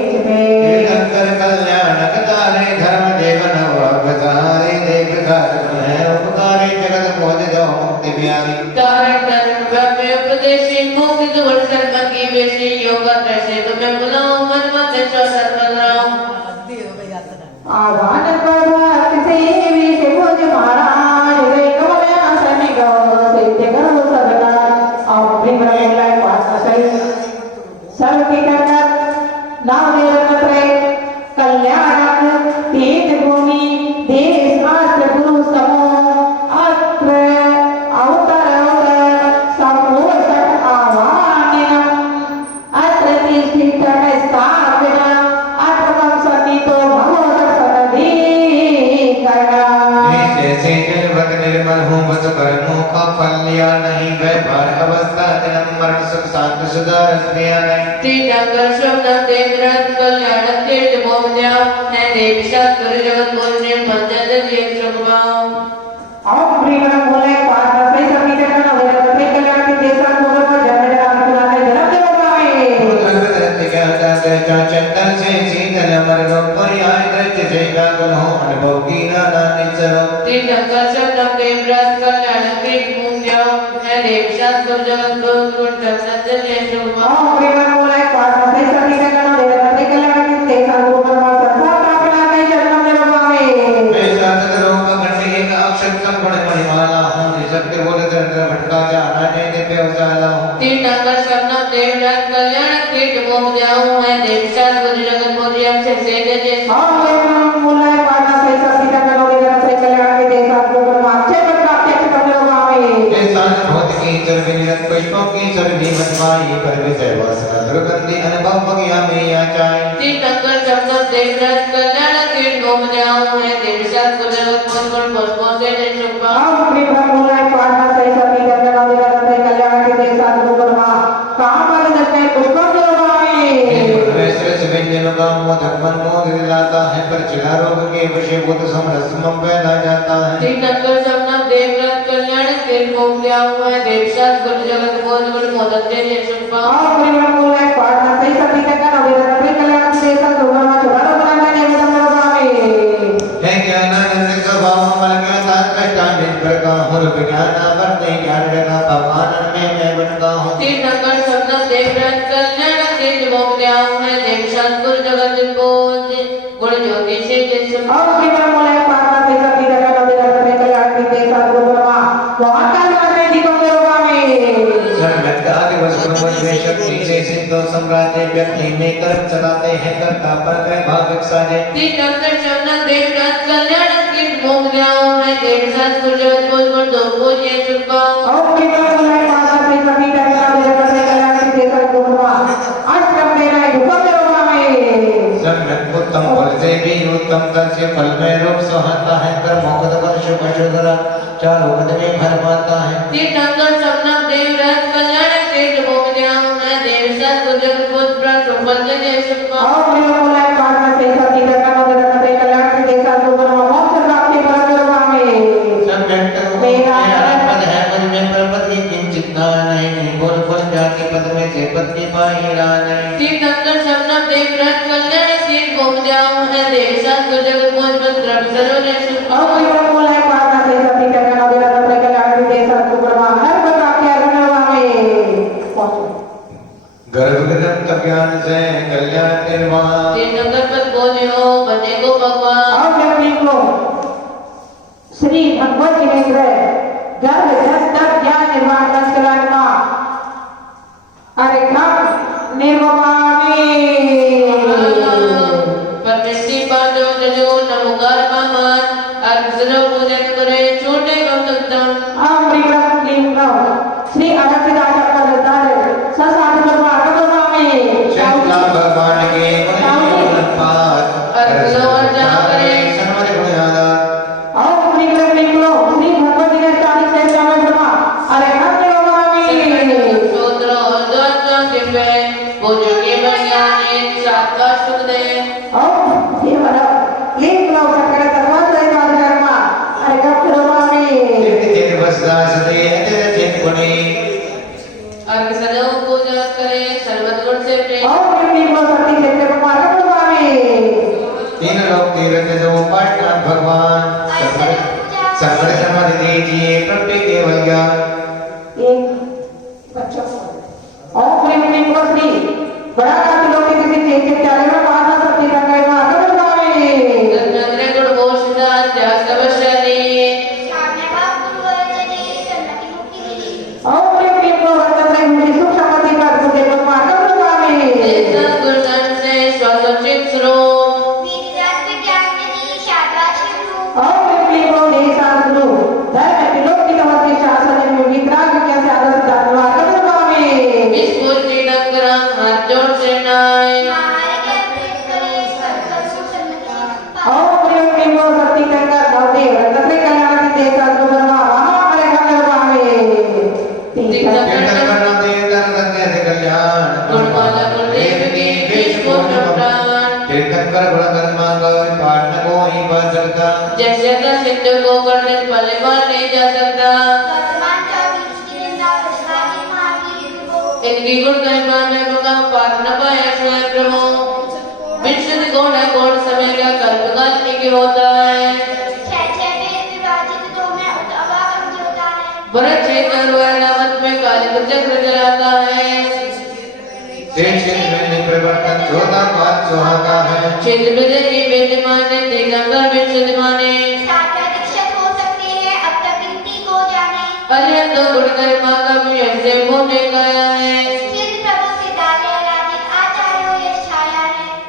छिपे तीर्थंकर कल्याण कतारे धर्म देवन अवतारे देव कार्य है उपकारे जगत बोध जो मुक्ति प्यारी तारण धर्म व्यापे उपदेशी मुक्ति दुवर सर्व की वेशी योगा कैसे तुम्हें बुलाओ मन मत चौसर बनाओ आवान पर्वत से विष भुज महाराज रे कमलासन गो सिद्ध करो सबका और प्रेम लाय पास सही सर्व की करकर नाम दे रत्रे कल्याण तीर्थ भूमि देश राष्ट्र गुरु समो अत्र अवतर समूह सट आवानिना अत्र तिष्ठित स्थापना आत्मकं सन्नितो भगवत सनदी करणा जैसे जलवत निर्मल हूँ बस कर्मों का फल लिया नहीं व्यापार अवस्था जन्म मरण सुख शांति सुधा रस दिया नहीं तीर्थंकर शब्द देवरत कल्याण तीर्थ भोम्या है देवी शास्त्र जगत पुण्य पंचद देव सुखभाव ओम प्रियम बोले पाठ से सभी जगह वेद से कल्याण के देशा भगवत जन्म जन्म के जन्म जन्म चंदन से शीतल मर पर्याय दृष्टि से कागल हो अनुभव की नाना निचरो तीर्थंकर शब्द देवरत कल्याण तीर्थ भोम्या है देवी शास्त्र जगत पुण्य पंचद देव सुखभाव ओम प्रियम बोले पाठ से सभी जगह वेद से कल्याण के देशा भगवत संसार कापना के जन्म जन्म में मैं सात लोक घंटे एक अक्षर संगुण मणिमाला हूँ निसक्ति बोले दंड भटका जाना जय दिव्य उजाला हूँ तीर्थंकर शब्द देवरत कल्याण तीर्थ भोम्या है देवी शास्त्र जगत पुण्य पंचद देव ओम प्रियम बोले पाठ से सभी जगह वेद से कल्याण के देशा भगवत अच्छे प्राप्त जन्म जन्म में सात भूत की चर्बी निरत पुष्पों की चर्बी मनमाई पर विजय वासना दुर्गंधि अनुभव बगिया में आ जाए तीर्थंकर शब्द देवरत कल्याण तीर्थ भोम्या है देवी शास्त्र जगत पुण्य पुष्पों से निशुभा हम त्रिभुवनाय पार्थ सही सती जगन्नाथ विराजते कल्याण के देश साधु ब्रह्मा कहाँ पर दर्शन पुष्पों के रूपावे वैश्रेष्ठ व्यंजनों का मोदक मन मोद दिलाता है पर चिड़ा रोग के वशीभूत समरस मम फैला जाता है तीर्थंकर सबना देवव्रत कल्याण के भोग दिया हुआ है देवशास्त्र गुरु जगत बोध गुरु मोदक से निशुभा हम त्रिभुवनाय पार्थ सही सती जगन्नाथ विराजते कल्याण के देश साधु ब्रह्मा चिड़ा रोग के वशीभूत रूपावे है ज्ञानानंद स्वभाव मल ज्ञाता कष्टान्वित प्रका हुर विज्ञाना वर्ते ज्ञान रखा भगवान में मैं बनता हूँ तीर्थंकर सबना देवव्रत कल्याण के भोग दिया हुआ है देवशास्त्र गुरु जगत बोध गुरु ज्योति से निशुभा और त्रिभुवनाय पार्थ सही सती जगन्नाथ विराजते कल्याण के देश साधु ब्रह्मा वहाँ कल्याण के दीपों के रूपावे सर्वज्ञ आदिवस ब्रह्म में शक्ति से सिद्धो सम्राट व्यक्ति में कर्म चलाते हैं कर्ता पर गए भाविक साजे तीर्थंकर सबना देवव्रत कल्याण के भोग दिया हुआ है देवशास्त्र गुरु जगत बोध गुरु दो बोध ये शुभा और त्रिभुवनाय पार्थ सही सती जगन्नाथ विराजते कल्याण के देश साधु ब्रह्मा अष्टम तेरा दीपों के रूपावे सम्यक उत्तम फल से भी उत्तम तल से फल में रूप सुहाता है कर्मों का वर्ष पशुधरा चारों पद में फल पाता है तीर्थंकर सबना देवव्रत कल्याण के भोग दिया हुआ है देवशास्त्र गुरु जगत बोध प्रथम फल से ये शुभा और त्रिभुवनाय पार्थ सही सती जगन्नाथ विराजते कल्याण के देश साधु ब्रह्मा मोक्ष प्राप्ति फल के रूपावे सम्यक मेरा पद है मुझ में प्रपद की किंचित नहीं बोल बोल जाके पद में से पद की बाहिरा नहीं तीर्थंकर सबना देवव्रत कल्याण के भोग दिया हुआ है देवशास्त्र गुरु जगत बोध प्रथम फल से शुभा और त्रिभुवनाय पार्थ सही सती जगन्नाथ विराजते कल्याण के देश साधु ब्रह्मा हर प्रकार के अग्नि रूपावे गर्भगत ज्ञान से कल्याण निर्वाण तीर्थंकर पद बोलियो बने को भगवान और व्यक्ति को श्री भगवत जी में ग्रह गर्भ जस तक ज्ञान निर्वाण दस कल्याण का अरे घम निर्वाणी परमेश्वरी पादो जजो नमोकार पामान अर्घ्य पूजन करे छोटे गौतम हम विक्रम लिंगम श्री अगस्त्य ससाधु ब्रह्मा कबरमा में शंकर भगवान के गुण पार अर्घ्य अर्चा करे सर्वद गुणयादा और विक्रम लिंगम श्री भगवत जी ने स्थानिक से जावे ब्रह्मा अरे घम निर्वाणी शूद्र द्वंद्व दिव्य पूजो के बज्ञानी सात्वा सुख दे और ये वाला लिंगम चक्र तत्व से कर्मा अरे घम निर्वाणी तेरे वसदा सदे तेरे चित गुणी अर्घ्य सजो पूजा करे सर्वत गुण से प्रेम और लिंगम सती से ब्रह्मा कबरमा में तीन लोग तीर्थ जो पाटना भगवान सर्वद समाधि दीजिए प्रत्येक केवल ज्ञान एक बच्चा और प्रेम लिंगम श्री बड़ा काफी लोग किसी चीज के चारे में पाना सती रंगाई में कबरमा में गंधर्व गुण भूषिता त्याग तपस्याली और प्रेम लिंगम रत्न मुझे सुख शांति पर मुझे ब्रह्मा कबरमा में गुणधन से स्वसचित सुरो और प्रेम लिंगम ने शास्त्र धर्म के लोक की तमस्या शासन में वितराग के से आदर्श धर्म कबरमा में विस्फुट निडंगरम हाथ जोड़ से नाय और प्रेम लिंगम सती कंकर भवदेव रत्न कल्याण के देश साधु ब्रह्मा वहां पर कबरमा में कीर्तन करना देवता सत्य से कल्याण गुणमाला गुरुदेव की विस्फुट प्राण कीर्तन कर गुण कर्मा का पाठ न कोई पा सकता जैसे का सिद्ध को करने पले बार नहीं जा सकता इनकी गुण महिमा में मुकाम पार न पाया स्वयं प्रभु विशुद्ध गुण है गुण समय का कल्पकाल एक ही होता है भरत चेतन वर्णावत में काले चक्र चलाता है क्षेत्र में परिवर्तन चौथा पांच सुहाता है क्षेत्र में विद्यमान है तीर्थंकर विशुद्धमान है अलियत गुण कर्मा का भी ऐसे होने गया है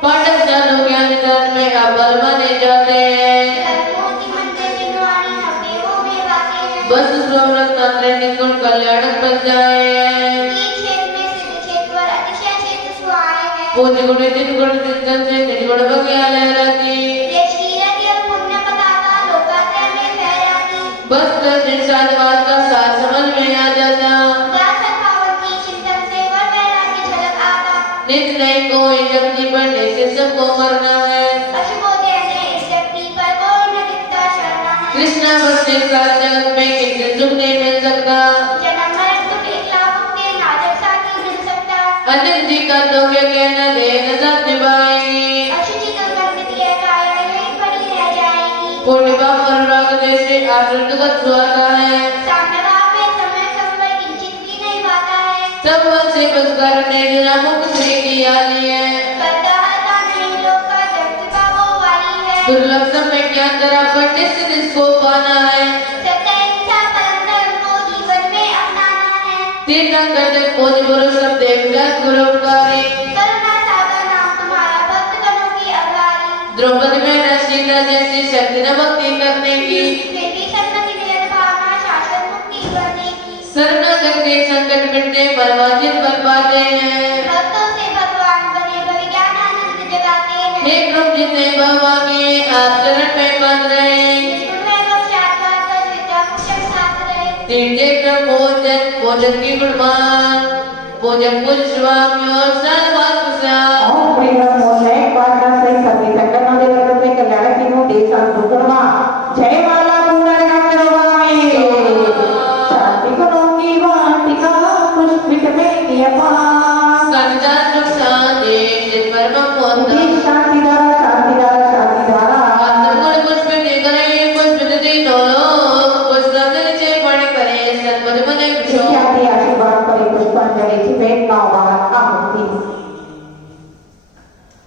पाठक ज्ञान ज्ञान दान में अपर माने जाते हैं बस प्रवृत्त तंत्र निगुण कल्याण बन जाए पूज्य गुण जिन गुण चिंतन से निर्गुण बग्या लहराती बस 10 दिन साधवाद का साथ समझ में आ जाता। नित नई कोई जगती बढ़ने से सबको मरना है। कृष्णा भक्ति सारे जगत में किसी सुख नहीं मिल सकता। अनिल जी का तो क्या कहना दे नजर निभाएंगी। पूर्णिमा पर राग जैसे आश्रित का स्वागत है। सब से बस करने जरा मुख श्री की आली है। दुर्लभ समय क्या तरह पढ़ने से जिसको पाना है। तीर्थंकर खोज गुरु सब देवदास गुरु उपकारी। द्रौपदी में सीता जैसी शक्ति न भक्ति करने की। शरणागत के संकट मिटने परमाजित बन पाते हैं। हे प्रभु जितने भवानी आप चरण में बन रहे। तीर्थे भोजन भोजन की गुणमान भोजन कुल स्वामी और सर्वात्म जय माला शांति करूंगी वाटिका पुष्पित में शांति धारा आत्मगुण पुष्प करे पुष्पित दीनो पुष्पांजलि से पढ़ करे सत्पद बने इत्यादि आशीर्वाद करे पुष्पांजलि से भेंट ना बात आहुति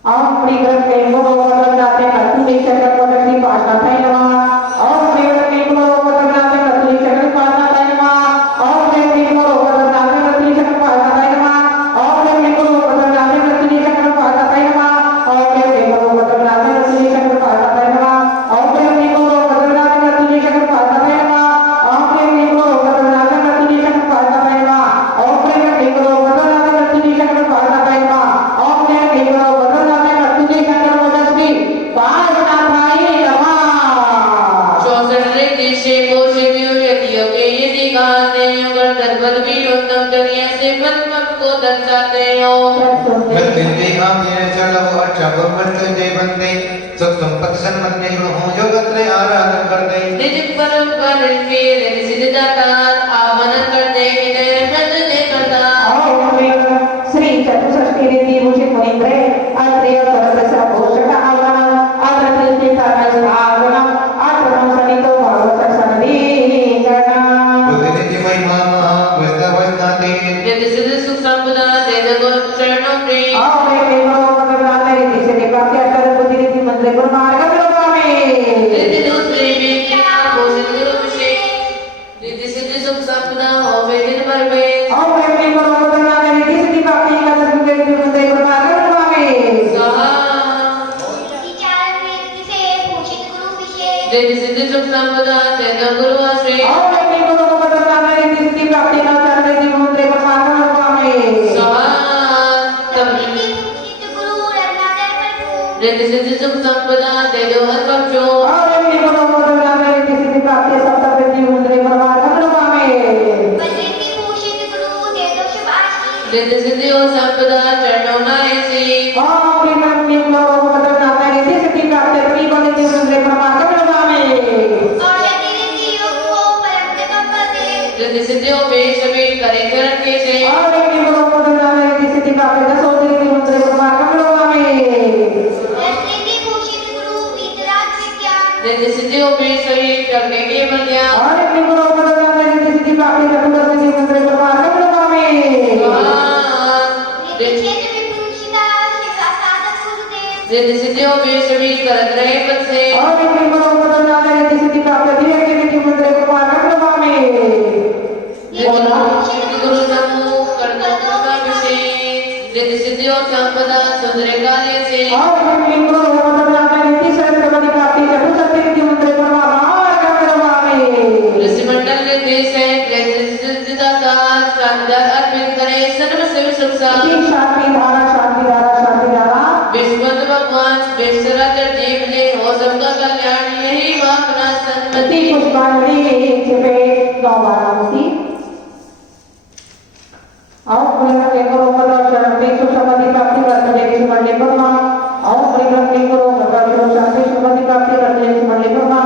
ओम श्री कृष्ण गुरु वदनाते कतुली चक्र पदकी पाशा थाई नमः ओम श्री कृष्ण गुरु वदनाते कतुली चक्र पाशा थाई नमः ओम श्री कृष्ण गुरु वदनाते कतुली चक्र पाशा थाई नमः ओम श्री कृष्ण गुरु वदनाते कतुली चक्र पाशा थाई नमः ओम श्री कृष्ण गुरु वदनाते कतुली चक्र पाशा थाई नमः ओम श्री कृष्ण गुरु वदनाते कतुली चक्र पाशा थाई नमः ओम श्री कृष्ण गुरु वदनाते कतुली चक्र पाशा थाई नमः ओम श्री कृष्ण गुरु वदनाते कतुली चक्र पाशा थाई नमः ओम श्री कृष्ण गुरु वदनाते कतुली चक्र पदस्वी पाशा थाई नमः 64 ऋषि कोशिदियों यदियों के यदि गाते हो गर्दन भी उत्तम जलिया से पद्म को दर्शाते हो। मृत्युंजय आमिर चलो अक्षब मृत्युंजय बंदे सुख संपत्ति सन्मन्य हो जो गत्रे आराधन कर दे। निज परम पर फिर सिद्धदाता आवाहन कर दे हृदय मृत्युंजय करता। श्री चतुष्षष्ठी रीति भूषित मुनिंद्रे अत्रेय सरस पोषक आवाहन आदरति तीर्थानस आगमन आत्मनो सनितो भगवत सन्निधिगण बुद्धिनिधि महिमा विस्तवस्नाते यदि सिद्ध सुख संपदा दे दो चरणों में आओ के गुरु भगवान रीति से प्राप्त कर बुद्धि रीति मंत्र गुरु मार्ग में यदि दूसरे में क्या भोजन गुरु विषय यदि सिद्ध सुख संपदा हो वे दिन भर में आओ के गुरु भगवान रीति से प्राप्त कर बुद्धि रीति मंत्र गुरु मार्ग में यदि सिद्ध सुख संपदा दे दो गुरु आश्रय आओ के गुरु भगवान रीति से प्राप्त कर रीति मंत्र गुरु मार्ग में यदि सिद्ध सुख संपदा दे दो हर पक्षों यदि सिद्धि हो संपदा चरणों नाय से यदि सिद्धि हो बेश भी करे चरण के से यदि सिद्धि हो बेश भी करने के बन गया यदि सिद्धि हो बेश भी करत रहे पद से गुरु समूह कर दो कृपा विशेष यदि सिद्धि हो संपदा सुधरे कार्य से ऋषि मंडल निर्देश है सिद्धिदाता शानदार अर्पित करे सर्व से सुख शांति धारा विश्वत भगवान विश्वराज जीव ले हो सबका कल्याण यही वापना सन्मति पुष्पांजलि 9 वाराणसी आओ प्रेम के करो मदर्शन पे सुसमति प्राप्ति करते हैं मंडले ब्रह्मा आओ प्रेम के करो मदर्शन शांति सुसमति प्राप्ति करते हैं मंडले ब्रह्मा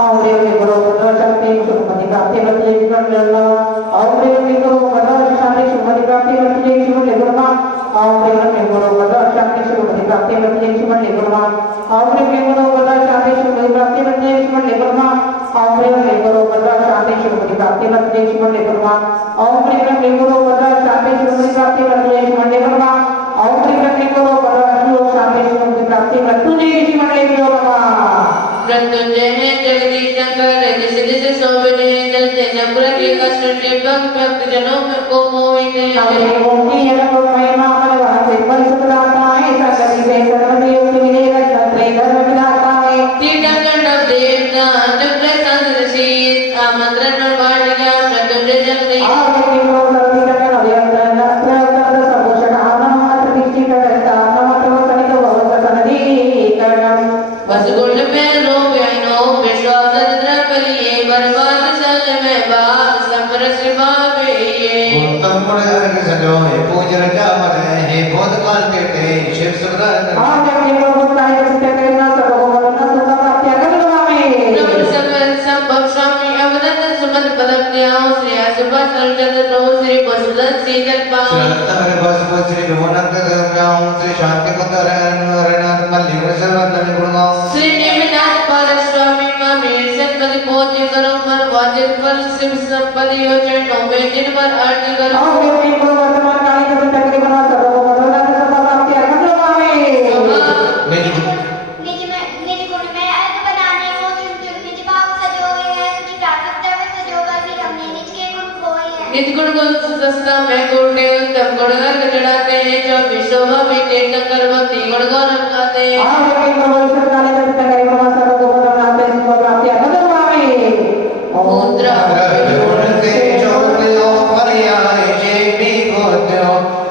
आओ प्रेम के करो मदर्शन पे सुसमति प्राप्ति करते हैं मंडले ब्रह्मा आओ प्रेम के करो मदर्शन शांति सुसमति प्राप्ति करते हैं मंडले ब्रह्मा आओ प्रेम के करो मदर्शन शांति सुसमति प्राप्ति करते हैं मंडले ब्रह्मा आओ प्रेम के करो मदर्शन शांति सुसमति प्राप्ति करते हैं मंडले ब्रह्मा आओ प्रेम के करो मदर्शन शांति सुसमति प्राप्ति करते हैं मंडले ब्रह्मा आओ प्रेम के करो मदर्शन शांति सुसमति प्राप्ति करते हैं मंडले ब्रह्मा आओ प्रेम के करो मदर्शन शांति सुसमति प्राप्ति करते हैं मंडले ब्रह्मा मृत्युंजय है जगदीश शंकर जिस जिस सोविने जलते नपुर के कष्ट भक्त जनों को मोहित हमें मुक्ति है तो महिमा परवाह से परिसुत लाता है सकति से सर्वदेव की निरंतर त्रय धर्म विधाता है तीर्थंकर देवता नवग्रह संतशीत आमंत्रण वाण गया मृत्युंजय जगदीश आगे के लोग सर्वि करने वाले अंतर नस्त्र अंतर सबोषण आनम प्रतिष्ठित करता नमः सनित भवत सनदी कर्णम वसुगुण में लोभ यानो विश्वास द्रवलिए बर्बाद सज में बाप समरस भावे उत्तम गुण अर्घ सजो हे पूजन जामन हे भूतकाल तीर्थे शिव सुंदर आगे के लोग काय सत्य करना सबो वरना सुख प्राप्ति करना में प्रभु सब संभव स्वामी अवदत सुमन पदम न्याओ श्री आसुभा सर्जन प्रभु श्री वसुदन सीजन पाओ श्री बस श्री भुवनंत गम्याओ श्री शांति कुंदर अरनाथ मल्लिक सर्वज्ञ गुणगाओ श्री नेमिनाथ पाल स्वामी मामी सतपति पूज्य करो मन वाजित फल शिव संपत्ति हो चरणों में जिन पर आरती करो आगे के लोग वर्तमान काल के सत्य करना सबो वरना सुख प्राप्ति करना में निज गुण में अर्घ बनाने को चुन चुन निज भाव सजोए हैं सुखी प्राप्त द्रव्य सजोकर भी हमने निज के गुण खोए हैं निज गुण को सुदस्ता में गुण उत्तम गुण अर्घ चढ़ाते हैं जो विश्व में तीर्थंकर भक्ति गुण गौरव गाते हैं आगे के लोग सरकार के सत्य करना सबो वरना सुख प्राप्ति करना में मुद्रा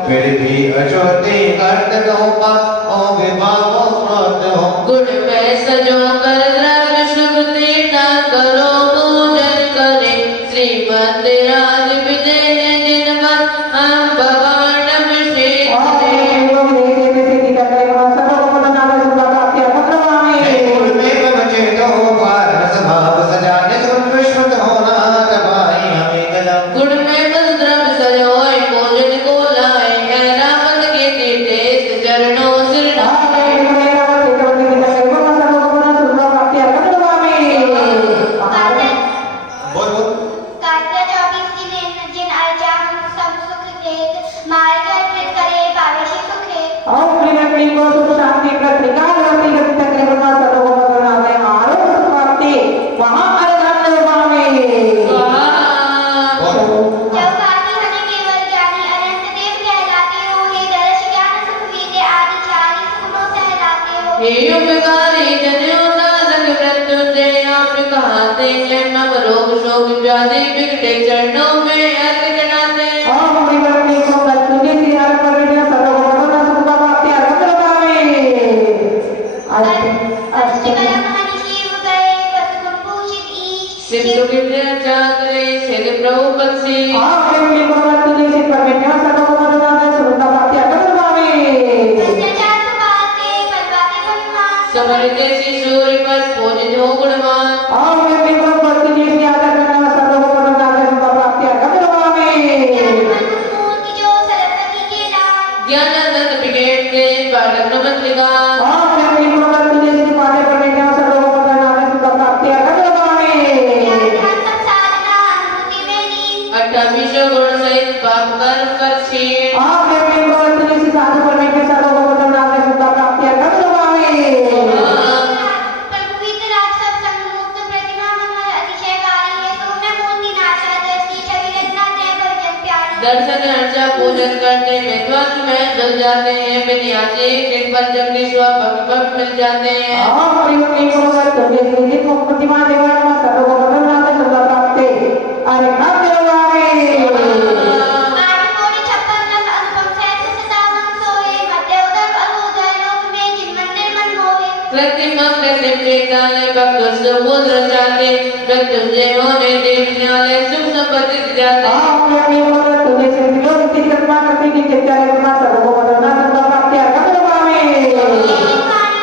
फिर भी अछूते करत दो पा ओ विभागो स्मृत हो गुण में सजो कर द्रव्य शुभ तीर्था करो पूजन करे श्रीमद राज विजय जिन पर हम भगवान अभिषेक आगे के लोग देखे सिद्धि करना सबो वरना सुख प्राप्ति करना में गुण में बचे दो पार स्वभाव सजाने सुन विश्वत होना दबाई हमें गला गुण में बल द्रव्य सजोए भोजन को लाए ऐरावत के तीर्थे चरणों सिर आगे के मेरा वर्त करने की तक करना सबो वरना सुख प्राप्ति करना में बोल बोल कार्य 24 दिन जिन अर्जाम सब सुख देत मार्ग अर्पित करे भावेशी सुखे और प्रेम को सुख शांति प्रतिकार करती करती तक करना सबो वरना में आरोग्य सुख प्राप्ति वहां अर्घन मावे जब बाकी हमें केवल ज्ञानी अनंत देव कहलाते हो हे दर्श ज्ञान सुख विद्या आदि 40 गुणों सहलाते हो हे उपकारी जनो साधक मृत्युंजय आप कहाते जन्म रोग शोक व्याधि बिगड़े चरणों में अर्घ चढ़ाते और प्रेम को तुझे से हर परमेश्वर सबो वरना सुख प्राप्ति करना में अष्ट कलम हनि शिव गए वसुगुण भूषित ईश सिद्ध विद्या चाकरे सिद्ध प्रभु बंसी और प्रेम को तुझे से परमेश्वर सबो वरना सुख प्राप्ति करना में भ्रष्टाचार सुभाते बलवाते बलवान समरित सूर्य पर पूजित हो गुणवान और प्रेम को तुझे से आदर करना सबो वरना सुख प्राप्ति करना में मूर्ति जो सरस्वती के लाल ज्ञानानंद ब्रिगेड के बालक नमस्तिका और प्रेम को तुझे से पाने परमेश्वर सबो वरना सुख प्राप्ति करना में ध्यान तप साधना अनुभूति में लीन 28 गुण सहित पाप कर्म कर क्षीण आप प्रेम को तुझे से साधु परमेश्वर सबो वरना सुख प्राप्ति करना में प्रभु वितराग सब संग मुक्त प्रतिमा मनोहर अतिशयकारी है सौम्य मूर्ति नाशा दृष्टि छवि रचना जय भजन प्यारी दर्शन अर्चा पूजन करने में ध्वस्त में जल जाते हैं विन्यासी एक पर जगदीश भक्त मिल जाते हैं और प्रेम को तुझे से प्रतिमा देवाना सबो वरना सुख प्राप्ति अरे करना में 8 कोटि 56 लाख अनुपम सहस्र सदावन सोए मध्य उदर अरुदय लोक में जिन मंदिर मन मोहे प्रतिमा प्रतिम चेताले भक्त सुबोध रचाते मृत्युंजय होने देव न्याले सुख जाते हैं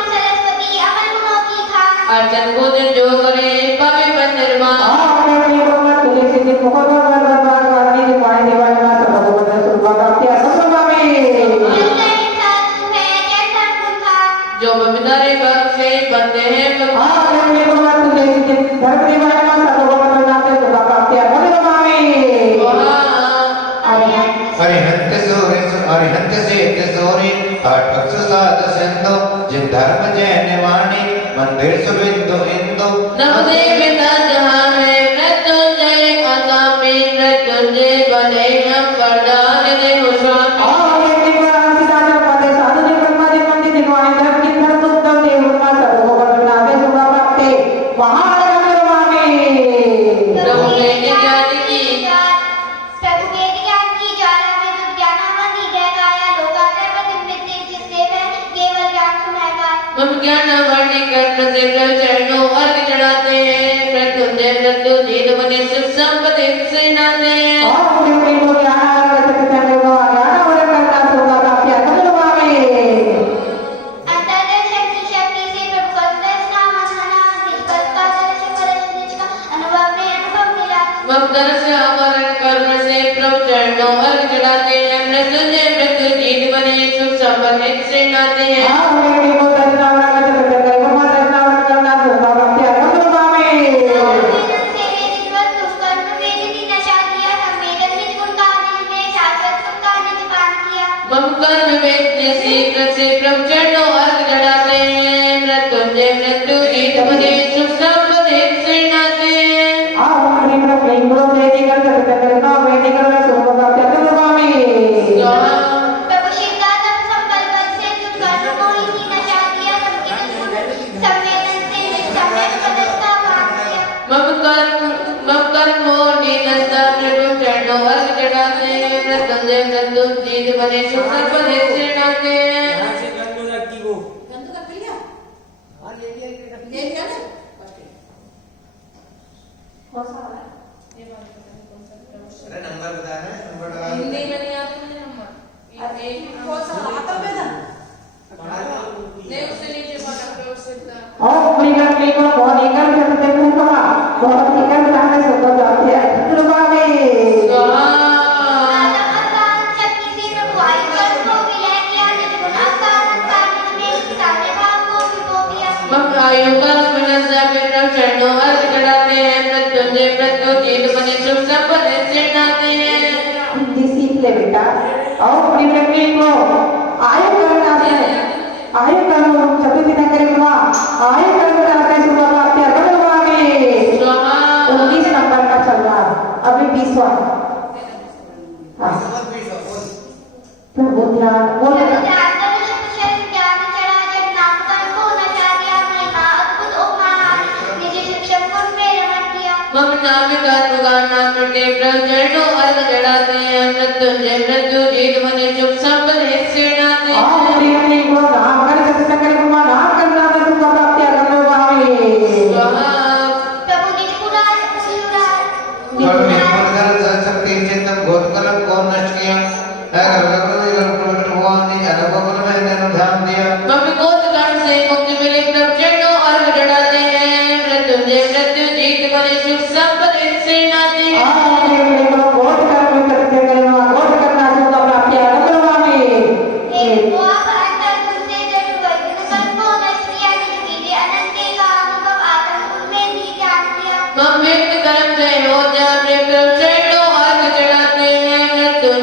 सरस्वती अमर गुणों की खान अर्चन पूजन जो करे पावे पंचरमा जो बमिदारे बख्शे बनते हैं अरिहंत से सोरी अटक साध सिंधु जिन धर्म जैन वाणी मंदिर सुबिंदु इंदु नवदेवता जहाँ है मृत्युंजय अनामी मृत्युंजय बने हम वरदान दे मम ज्ञान वर्णि कर्म से चरणों अर्घ चढ़ाते हैं मृत्युंजय मृत्यु जीत बने सुख संपत्ति से नाते हैं मम दर्श आवरण कर्म से प्रभु चरणों अर्घ चढ़ाते हैं मृत्युंजय मृत्यु जीत बने सुख संपत्ति से नाते हैं मम कर्म वेद्य शीघ्र से प्रभु चरणों अर्घ चढ़ाते हैं मृत्युंजय मृत्यु जीत बने सुख संपत्ति से नाते हैं मम कर्म नीलस्ता प्रभु चरणों अर्घ चढ़ाते हैं मृत्युंजय मृत्यु जीत बने सुख संपत्ति से नाते हैं गंदू कर लिया ले लिया ना कौन सा वाला ये वाला कौन सा अरे नंबर बताना है नंबर लगा हिंदी में नहीं आता मुझे नंबर ये कौन सा आता है ना नहीं उससे नीचे वाला पे उससे चरणों अर्घ चढ़ाते हैं मृत्युंजय मृत्यु जीत बने सुख संपत्ति से नाते हैं हिंदी सीख ले बेटा और अपनी बेटी को आयु करना है आयु कर्म चतुर्थी नगर हुआ आयु कर्म करते सुबह आपके अगल हुआ में 19 नंबर का चल रहा अभी 20वां प्रभु ध्यान बोले मम नामिका दुगाना मटे प्रभु चरणों अर्घ चढ़ाते हैं मृत्युंजय मृत्यु जीत बने सुख संपत्ति से नाते हैं शक्ति चित्तम गोत्कलम को नष्ट किया ध्यान दिया मम गोत्कर्ण से मुक्ति मिली प्रभु चरणों अर्घ चढ़ाते हैं मृत्युंजय मृत्यु जीत बने सुख संपत्ति से नाते हैं मम व्यक्त कर्म से हो जा प्रभु चरणों अर्घ चढ़ाते हैं मृत्यु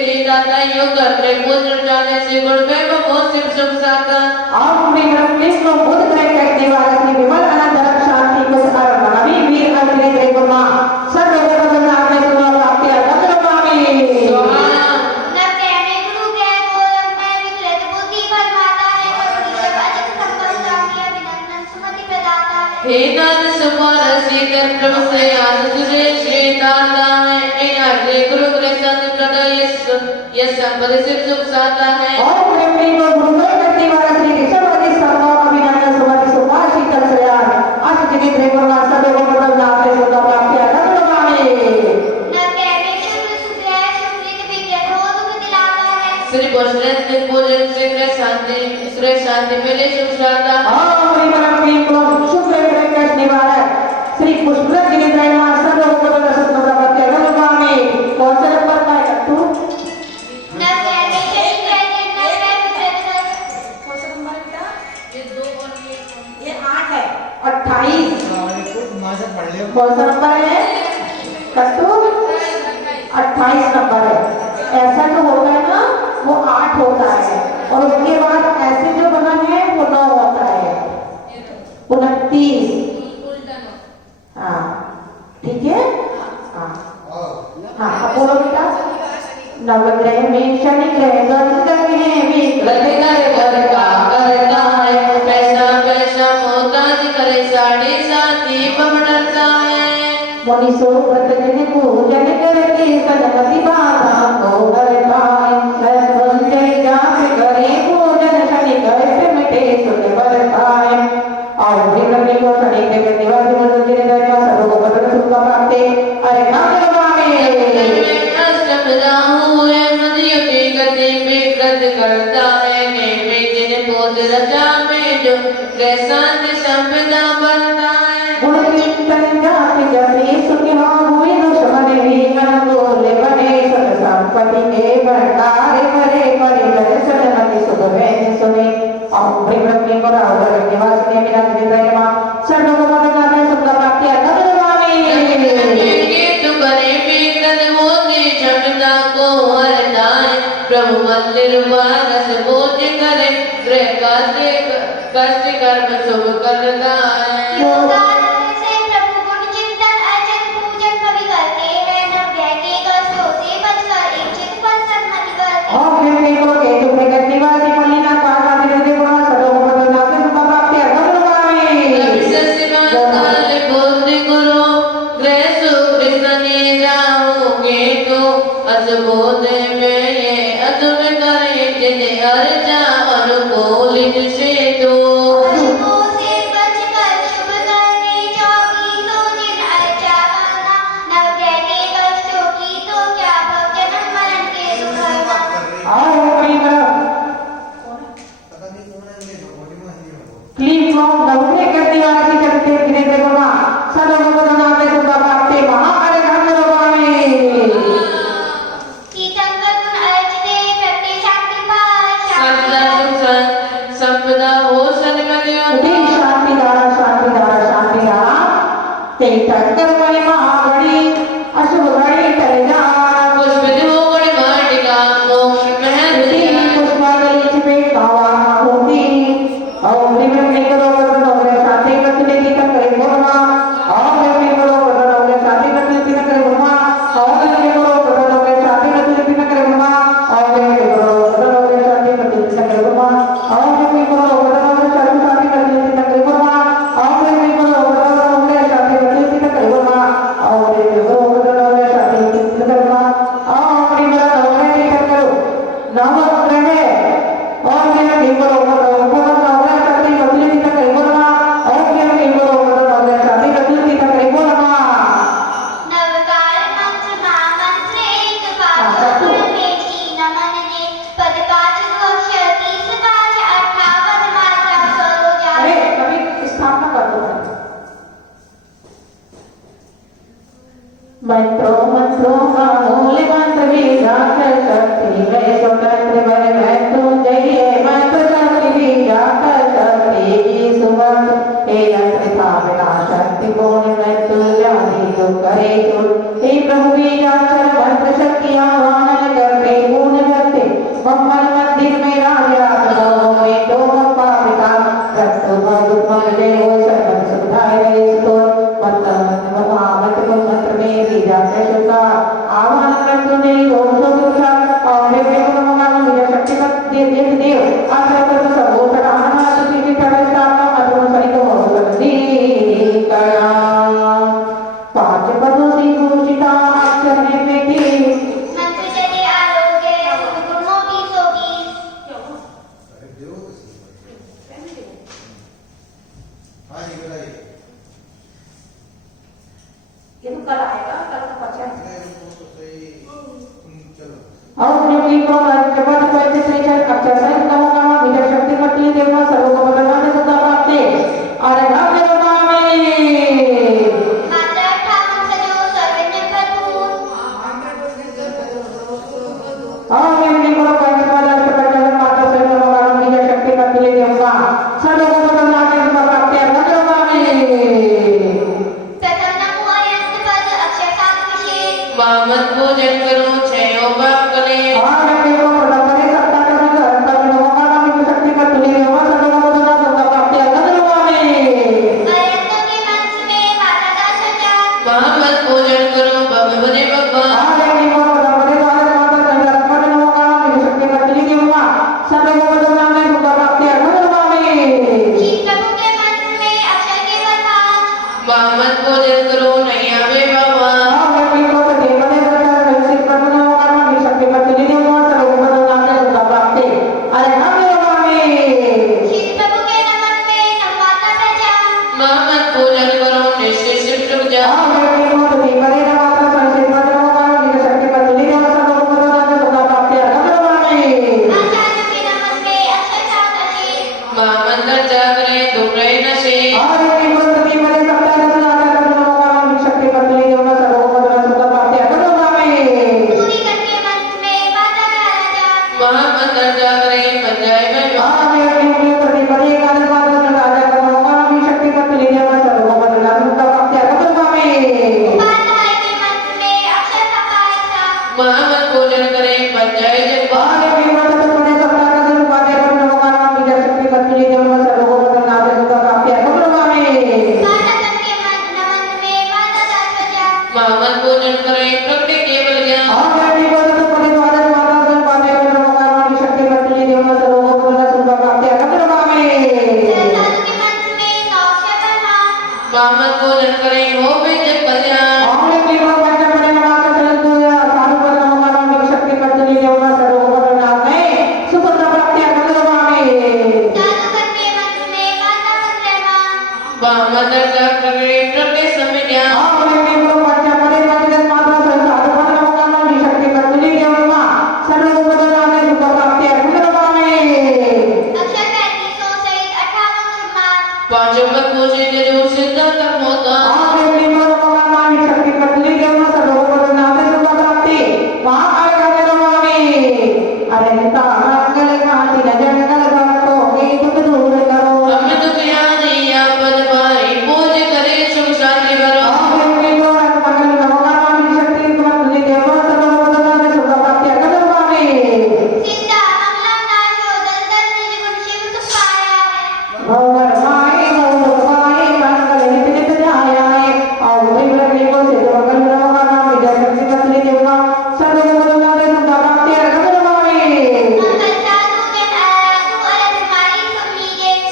दी दाता योग करते पूजन जाने से गुण में बहुत सिर्फ सुख साता और विक्रम बुद्ध ग्रह कहने वाला श्री विमल अनंत शांति को सार महावीर वीर अग्नि त्रिगुणा सब लोगों को बदला में सुना प्राप्ति अदम स्वामी न कहने गुरु के गोलक में विकृत बुद्धि फरमाता है करुणी सब अजब संभव स्वामी अभिनंदन सुमति प्रदाता है हे नाथ सुपार सीकर प्रभु से आज तुझे श्री दाता है ए अग्नि गुरु ग्रह संत प्रदा यह संपद सिर्फ सुख साता है और प्रेमी को गुरुदेव करने वाला श्री ऋषभवती सर्वो अभिनंदन सुमति सुपा शीतल श्रेयान अष्ट जगत त्रिगुणा सब लोगों को बदला में सुना प्राप्ति अदम स्वामी न कहने शुक्र सुग्रह सुमृत विकृत हो दुख दिलाता है श्री भोजन पूजन से गृह शांति मिले सुख साता शुक्र ग्रह कहने वाला श्री पुष्पक गिरिधर मां सब लोगों को बदला सुना प्राप्ति अदम स्वामी कौन से नंबर का है तू न कहने शनि ग्रह निर्णय में विकृत कौन सा नंबर है बेटा? ये 2 और ये 8 है। 28 मां से पढ़ लियो कौन सा नंबर है कट्टू 28 नंबर है ऐसा जो होता है ना वो 8 होता है और उसके बाद ऐसे जो बना है वो 9 होता है 29 हाँ ठीक है हाँ हाँ अब बोलो बेटा नवग्रह में शनि ग्रह गंध है लग करता है पैसा पैसा मोहताज करे साढ़े साथी पमड़ता है मुनि सो व्रत जिन पूजन करके सनमति बाधा को हरता है संजय जाप करे पूजन शनि कष्ट मिटे सुख बरता है और विक्रमी को शनि के निवासी मंदिर जिन दरबार सब को बदल सुख प्राप्ति अरे नाम लगावे अष्टम राहु है मदयुति गति में गत करता है नेमे जिन बोध रचा में जो शांत संपदा बनता है गुण कीर्तन जाप जपे सुख हुए दुश्मन भी अनुकूल बने सुख संपत्ति के भंडार भरे परिकर सन्मति सुख में सुने और विक्रमी को रावण निवास ने बिना विद्रह मां सर्व को बदला में सुख प्राप्ति अदम स्वामी प्रभु मंदिर वारस बोझ करे गृह कष्ट कर्म शुभ करता है योगानंद से प्रभु गुण चिंतन अर्चन पूजन कवि करते हैं नव्य के कष्टों से बचकर इच्छित फल सन्मति करते और फिर देखो के तुम प्रगति निवासी मलिना पासा विरुद्ध गुण सर्व को बदला में सुख प्राप्ति अदम स्वामी काल बोध गुरु गृह सुकृष्ण राहु के तो असबोध में ये अतुम करे जिन्हें अर्चा अनुकूलित से तो अशुभों से बचकर शुभ करने जोगी तो जिन अर्चा करना नव्य के कष्टों की तो क्या भव जन्म मरण के दुख हरना आओ कई बार पता नहीं कौन है ये बॉडी में है वो क्लीन क्लॉक नवग्रह करने वाला की चलते गिरे देवना सर्व को बदला में सुख प्राप्ति महाकाल धर्म स्वामी तीर्थंकर गुण अर्चते प्रत्यय शांति भाष संपदा हो सन्मति शांति दारा तीर्थंकर महिमा बड़ी अशुभ घड़ी टल जा पुष्पित हो गण घाटिका मोक्ष महल पुष्पावली छिपे कावा होती ओम विक्रम निकरो वदनो शांति वचने की करे बोलना ओम विक्रम वदनो शांति वचने की करे बोलना ओम विक्रम वदनो शांति वचने की करे बोलना ओम विक्रम वदनो शांति वचने की करे बोलना ओम विक्रम वदनो शांति वचने की करे बोलना ओम विक्रम वदनो शांति वचने की करे बोलना ओम विक्रम वदनो शांति वचने की करे बोलना ओम विक्रम वदनो की करो नव ग्रह और मेरा विक्रम नवकाल मंत्र महामंत्र एक पाठ में जी नमन ने पद पाठ अक्षर 30 पाठ 58 मात्रा सरोजा अरे कभी स्थापना कर दो मंत्रो का मूल मंत्र भी जाकर शक्ति में स्वतंत्र बन मृत्युंजय मंत्र शक्ति भी जाकर शक्ति की सुमंत्र हे यंत्र था बिना शक्ति को मृत्यु व्याधि जो करे हे प्रभु भी जाकर मंत्र शक्ति आह्वान करते महामंत्र जागरे पंजाय में महामंत्र पूजन करें पंचायत महामंत्र पूजन करें प्रकृति केवल ज्ञान महामंत्र पूजन करें हो जग कल्याण महामंत्र जाप करें प्रकृति समय ज्ञान पांचों पर पूजे जरूर सिद्ध कर्म होगा हमें तो क्या नहीं आपद भारी पूज करे सुख शांति भरो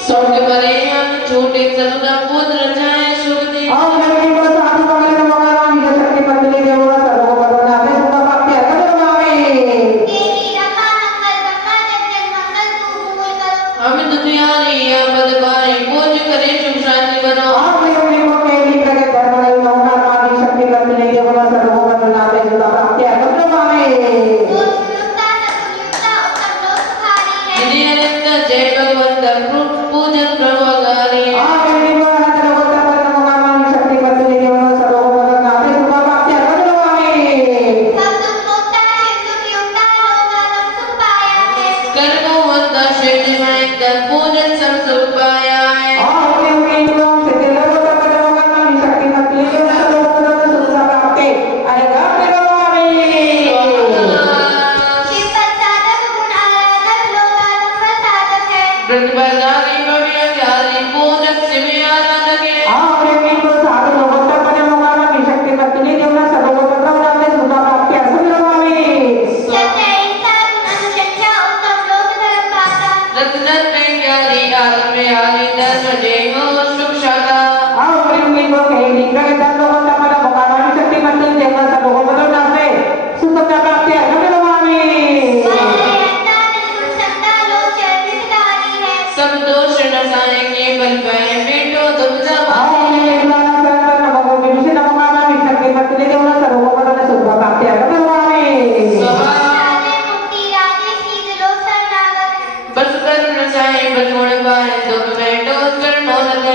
स्वर्ग भरे हम छोटे सदा पुत्र जाए सुख दे हमें तो क्या नहीं आपद भारी पूज करे सुख शांति भरो जय भगवंत पूजन प्रभुगारी कर्मवंत शक्ति में पूजन सब सुख पाया है प्रतिभागी बढ़िया जारी पूजन से भी आराधक है रत्न ज्ञानी आदम में आदि धर्म जय हो सुख शाखा सब दोष नसाए के बल पे बेटो तुम बस कर नसाए बचोड़ पाए तुम बेटो चरणों लगे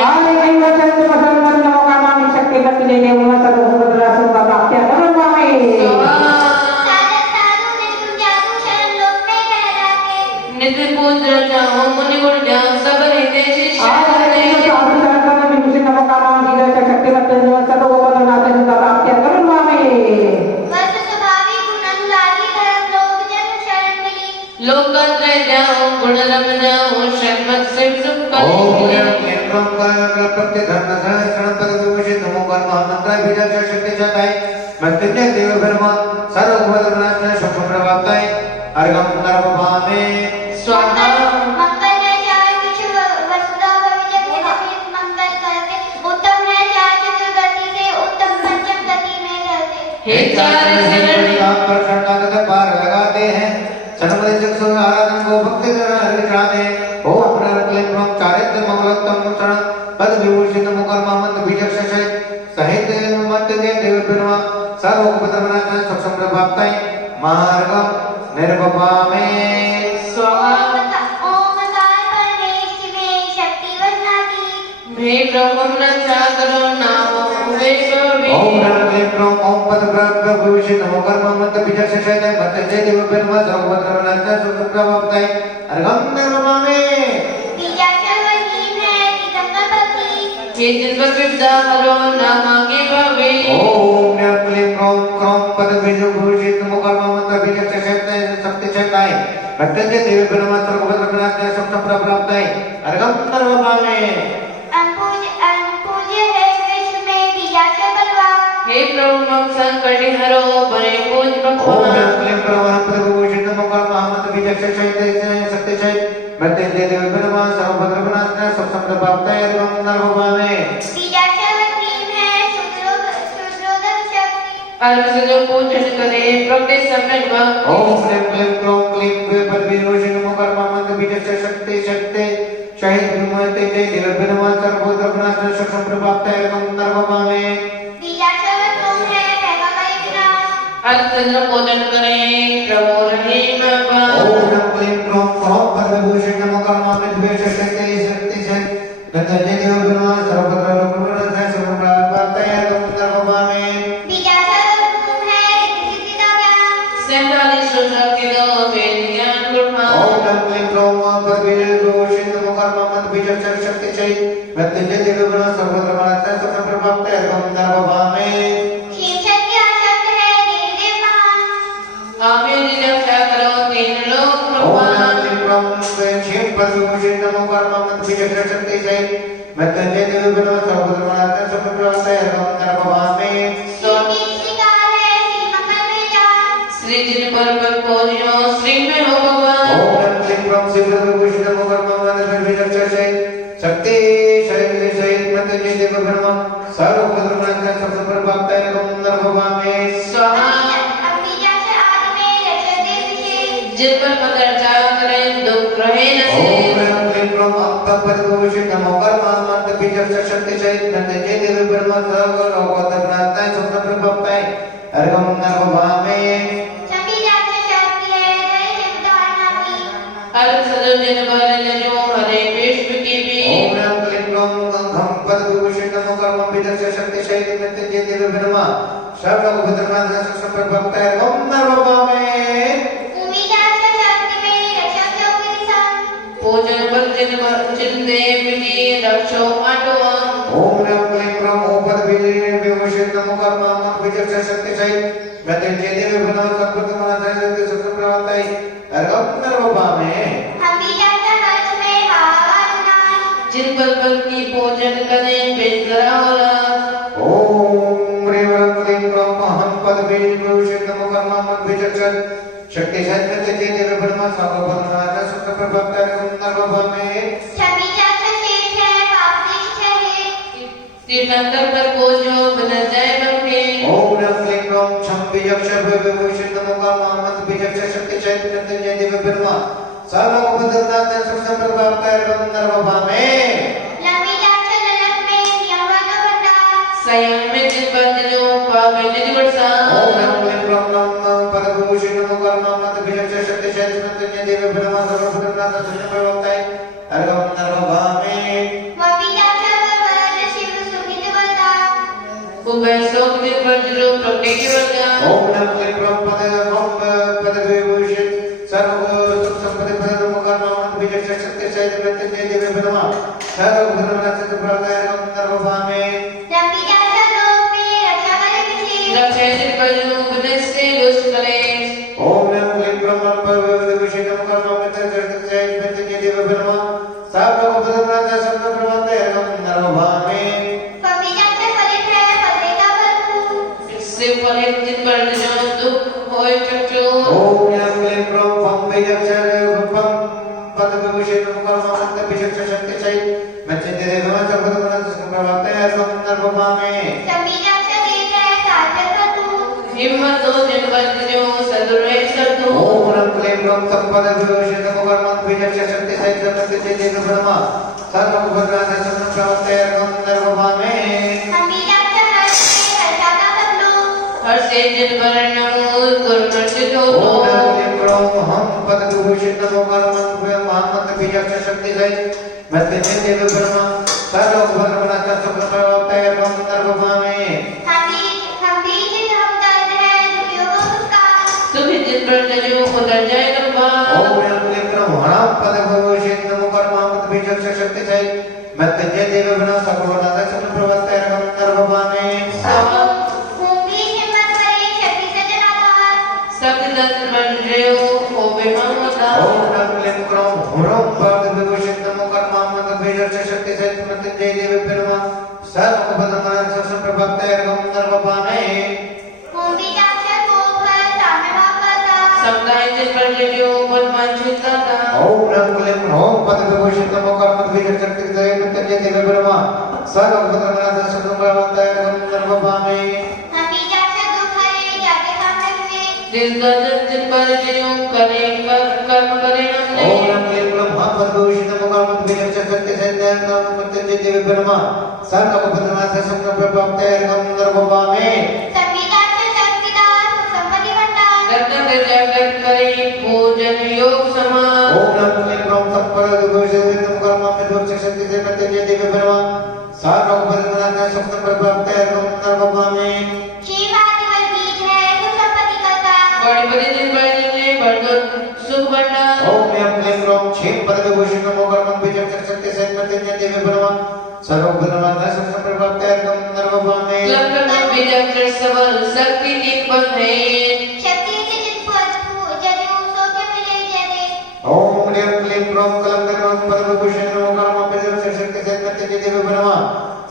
नित्य पूज्य जाओ मुनि गुण जाओ सब हितेश लोकत्र जाओ गुण रम जाओ शर्मत से सुख स्वाहा हे चार पार लगाते हैं आराधन को भक्ति चारित्र मंगलोत्तम पद विभूषित मुकर महमंत बीजक सहित मत देव सर्वोपद्रवनाथ सक्षम प्रभावताई मार्ग निर्भपा में स्वाहा हे प्रभु रक्षा करो नाम वेशो ओम नमः क्लीं क्रों ओम पद प्राप्त भविष्य नमो कर्म मंत्र विचार से शैतान मत जय देव ब्रह्मा सर्वभद्रनाथ सुप्रभावताय अर्घम नमः ये जन्म विद्या हरो नामांगे भवे ओम नमः क्लीं क्रों क्रों पद भविष्य नमो कर्म मंत्र विचार से शैतान शक्ति शैताय मत जय देव ब्रह्मा सर्वभद्रनाथ सुप्रभावताय अर्घम नमः हे प्रभु मम संकट हरो बने पूज ओम भगवान नमः क्लीं प्रवाह प्रभुभूषित नमो कर्म मंत्र विचक्षण शक्ति शय मत जय देव ब्रह्मा सर्वभद्रनाथ सब संप्रभावताय अर्घम नमः अर्घ से जो पूजन करे प्रत्येक समय ओम क्लीं क्लीं क्रों क्लीं पद्मविभूषित नमो कर्म मंत्र विचक्षण शक्ति शहीद ब्रह्मते जय देव ब्रह्मा सर्वभद्रनाथ सब संप्रभावताय अर्घम नमः अर्घ से जो पूजन करे प्रभु रहीम ओम नमः क्लीं क्रों क्रों पद्मविभूषित नमो कर्म मंत्र विचक्षण शक्ति शय मत जय देव ब्रह्मा सर्वभद्रनाथ सब संप्रभावताय अर्घम नमः सैंतालीस किलो ज्ञान गुणा ओम नमः क्लीं क्रों पद्मविभूषित नमो कर्म मंत्र विचक्षण शक्ति शय मत जय देव ब्रह्मा सर्वभद्रनाथ सब संप्रभावताय अर्घम नमः आमें रक्षा करो तीन लोक ओम कृपा नमः क्लीं क्रों क्षीण पद्मविभूषित नमो कर्म मंत्र विचक्षण शक्ति शय मत जय देव ब्रह्मा सर्वभद्रनाथ सब संप्रभावताय अर्घम नमः श्री जिन पर पूजो श्री में हो भगवान ओम नमः क्लीं क्रों पद्मविभूषित नमो कर्म मंत्र विचक्षण शय शक्ति शय मत जय देव ब्रह्मा सर्वभद्रनाथ सब संप्रभावताय अर्घम नमः स्वाहा जिन पर पदर्चा करें दुख रहे न ओम से नमः क्लीं क्रों पद्मविभूषित नमो कर्म मंत्र विचक्षण शक्ति शय मत जय देव ब्रह्मा सर्वभद्रनाथ सब संप्रभावताय अर्घम नमः अर्घ सजो जिन पर जो हरे विश्व की भी ओम नमः क्लीं क्रों घम पद्मविभूषित नमो कर्म विचक्षण शक्ति शय मत जय देव ब्रह्मा सर्वभद्रनाथ सब संप्रभावताय अर्घम नमः पूजन पर जिन देव की रक्षो आटो ओम नमः क्लीं क्रों पद्मविभूषित नमो कर्म मंत्र विचक्षण शक्ति शय मत जय देव ब्रह्मा सर्वभद्रनाथ सब संप्रभावताय अर्घम नमः जिन पर की पूजन करें बेकरा होला ओम ह्रीं क्लीं क्रों अहं पद्मविभूषित नमो कर्म मंत्र विचक्षण शक्ति शय मत जय देव ब्रह्मा सर्वभद्रनाथ सब संप्रभावताय अर्घम नमः तीर्थंकर पर पूजो बन जाए बंधे ओम नमः क्लीं क्रों छम विभूषित नमो कर्म मंत्र विचक्षण शक्ति शय मत जय देव ब्रह्मा सर्वभद्रनाथ सब संप्रभावताय अर्घम नमः स्वयं में जिन पर जो पावे निज वर्षा ओम नमः क्लीं क्रों पद्मविभूषित नमो कर्म मंत्र विचक्षण शक्ति शय मत जय देव ब्रह्मा सर्वभद्रनाथ सब संप्रभावताय अर्घम नमः उबैसो जिन पर जो प्रत्येक वर्गा ओम नमः क्लीं क्रों पद्मविभूषित सर्व सुख संपत्ति प्रद नमो कर्म मंत्र विचक्षण शक्ति शय मत जय देव ब्रह्मा सर्वभद्रनाथ सब संप्रभावताय अर्घम नमः रक्षे जिन पर जो बन से दुष्ट करे ओम नमः क्लीं क्रों पद्मविभूषित नमो कर्म मंत्र विचक्षण शक्ति शय मत जय देव ब्रह्मा सर्वभद्रनाथ सब संप्रभावताय अर्घम नमः इससे फलित जिन पर जो दुख होए चक्षु ओम नमः क्लीं क्रों पद्मविभूषित नमो कर्म मंत्र विचक्षण शक्ति शय मत जय देव ब्रह्मा सर्वभद्रनाथ सब संप्रभावताय अर्घम नमः हिम्मत हो जिन पर जो सदुरे सदु ओम नमः क्लीं क्रों पद्मविभूषित नमो कर्म मंत्र विचक्षण शक्ति शय मत जय देव ब्रह्मा सर्वभद्रनाथ सब संप्रभावताय अर्घम नमः हर से जिन पर नमो गुरुमर्षित हो ओम नमः क्लीं क्रों हम पद्मविभूषित नमो कर्म मंत्र विचक्षण शक्ति शय मत जय देव ब्रह्मा सर्वभद्रनाथ सब संप्रभावताय अर्घम नमः ओम क्लीं ब्रह्मणा पदभूषित नमो कर्मामृत बीजक शक्ति से मृत्युंजय देव गुण सकलनाथ सकल प्रवक्ता एवं नरभवामे कुंभी हिम्मत करे शक्ति से जनाधार शक्ति तत्व मंजयो ओबे ममता ओम क्लीं ब्रह्मणा पदभूषित नमो कर्मामृत बीजक शक्ति से मृत्युंजय देव गुण सकलनाथ सकल प्रवक्ता एवं नरभवामे कुंभी जाक्षर गोफर सामने भागवता समुदाय जिस मंजयो परमांशित दाता ओम क्लीं ब्रह्मणा पदभूषित नमो कर्मामृत बीजक शक्ति से मृत्युंजय देव गुण सकलनाथ सकल प्रवक्ता एवं नरभवामे हमी जाक्षर दुख हरे जाके सामने हुए जिस गर्जन जिन पर जो करे कर्म करे हमने ओम क्लीं ब्रह्मा पदभूषित नमो कर्मामृत बीजक शक्ति से मृत्युंजय देव गुण सकलनाथ सकल प्रवक्ता एवं नरभवामे सभी जाक्षर शक्तिदार संपत्ति भंडार रत्न के जगत करे पूजन योग समान ओम क्लीं ब्रह्म पदभूषित नमो कर्मामृत बीजक शक्ति से मृत्युंजय देव गुण सकलनाथ सकल प्रवक्ता एवं नरभवामे शिव आदिवल बीज है तो संपत्ति करता बड़ी बड़ी जिन पर जिनने बढ़कर सुख भंडार ओम क्लीं ब्रह्म छेद पदभूषित नमो कर्मामृत बीजक शक्ति से मृत्युंजय देव गुण सकलनाथ सकल प्रवक्ता एवं नरभवामे लंका बीजाक्षर सबल शक्ति दीपक है शक्ति से जित पद जदु सौख्य मिले जदे ओम क्लीं ब्रह्म कलंक पदभूषित नमो कर्मामृत बीजक शक्ति से मृत्युंजय देव गुण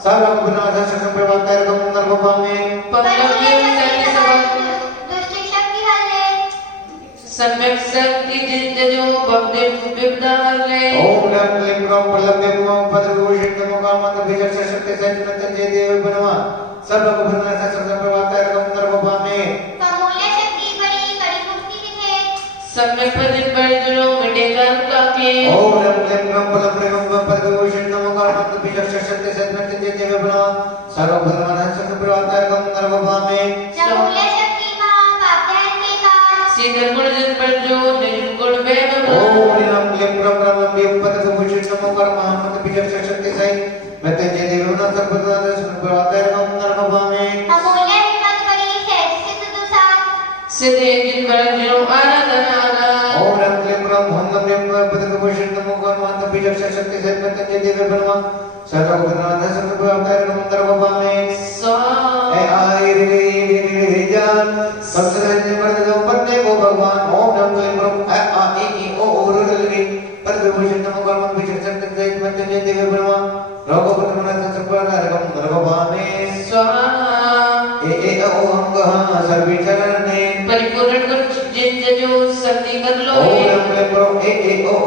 सकलनाथ सकल प्रवक्ता एवं नरभवामे पंकज शक्ति सबल दुष्ट शक्ति हल्ले सम्यक शक्ति जित जो भक्ति विपदा हरे ओम क्लीं ब्रह्म पदभूषित नमो कर्मामृत बीजक शक्ति से मृत्युंजय देव गुण सकलनाथ सकल प्रवक्ता एवं नरभवामे कमूल्य शक्ति बड़ी कड़ी मुक्ति दिखे सम्यक प्रजित पर जो मिटेगा काके ओम क्लीं ब्रह्म पदभूषित नमो कर्मामृत बीजक शक्ति से मृत्युंजय देव गुण सकलनाथ सकल प्रवक्ता एवं नरभवामे कमूल्य शक्ति मां पाध्याय के काल सीधर गुण जिन पर जो निर्गुण वेद ओम क्लीं ब्रह्म पदभूषित नमो कर्मामृत बीजक शक्ति से मृत्युंजय देव गुण सकलनाथ सकल प्रवक्ता एवं नरभवामे अमूल्य हिम्मत बड़ी सहज सिद्ध दुसार सिद्धे जिन पर जो आराधना ओम क्लीं ब्रह्म पदभूषित नमो कर्मामृत बीजक शक्ति से मृत्युंजय देव गुण सकलनाथ सकल प्रवक्ता एवं नरभवामे स्वाहा ए आई रे जान भक्तजन पर जो पन्ने को भगवान ओम क्लीं ब्रह्म ए आ ई ओ रे पदभूषित नमो कर्मामृत बीजक शक्ति से मृत्युंजय देव गुण सकलनाथ सकल प्रवक्ता एवं नरभवामे स्वाहा ए ओ हम सर्वे चरणे परिपूर्ण गुण जिन जो शक्ति कर लो ओम क्लीं ब्रह्म ए ओ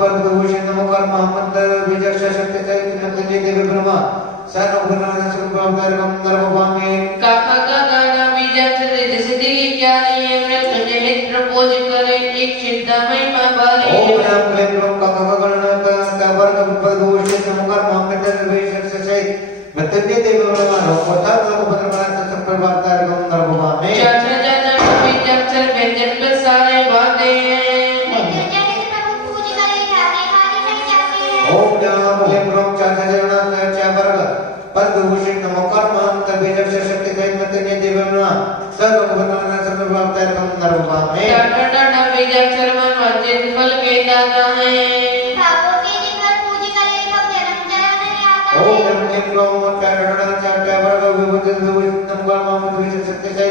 पदभूषित नमो कर्मामृत बीजक शक्ति से मृत्युंजय देव गुण सकलनाथ सकल प्रवक्ता एवं नरभवामे काका काका बीजाक्षर सिद्धि ज्ञानी है मृत्युंजय मित्र पूज करे एक चिंता महिमा बारी ओम क्लीं ब्रह्म गणनाथ वर्ग पदभूषित नमो कर्मामृत बीजक शक्ति मृत्युंजय देव गुण सकलनाथ सकल प्रवक्ता एवं नरभवामे चाचा चाचा बीजाक्षर व्यंजन पर सारे बातें मृत्युंजय के प्रभु पूज करे जाने खाने नहीं जाते हैं ओम क्लीं ब्रह्म चाचा जगन्नाथ वर्ग पदभूषित नमो कर्मामृत बीजक शक्ति से मृत्युंजय देव गुण सकलनाथ सकल प्रवक्ता एवं नरभवामे चाचा चाचा बीजाक्षर मन वंचित फल के दाता है भावों के जिगर पूज करे भक्त जन्म जरा नहीं आता ओम है क्लीं ब्रह्म चाचा वर्ग विभूषित नमो कर्मामृत बीजक शक्ति से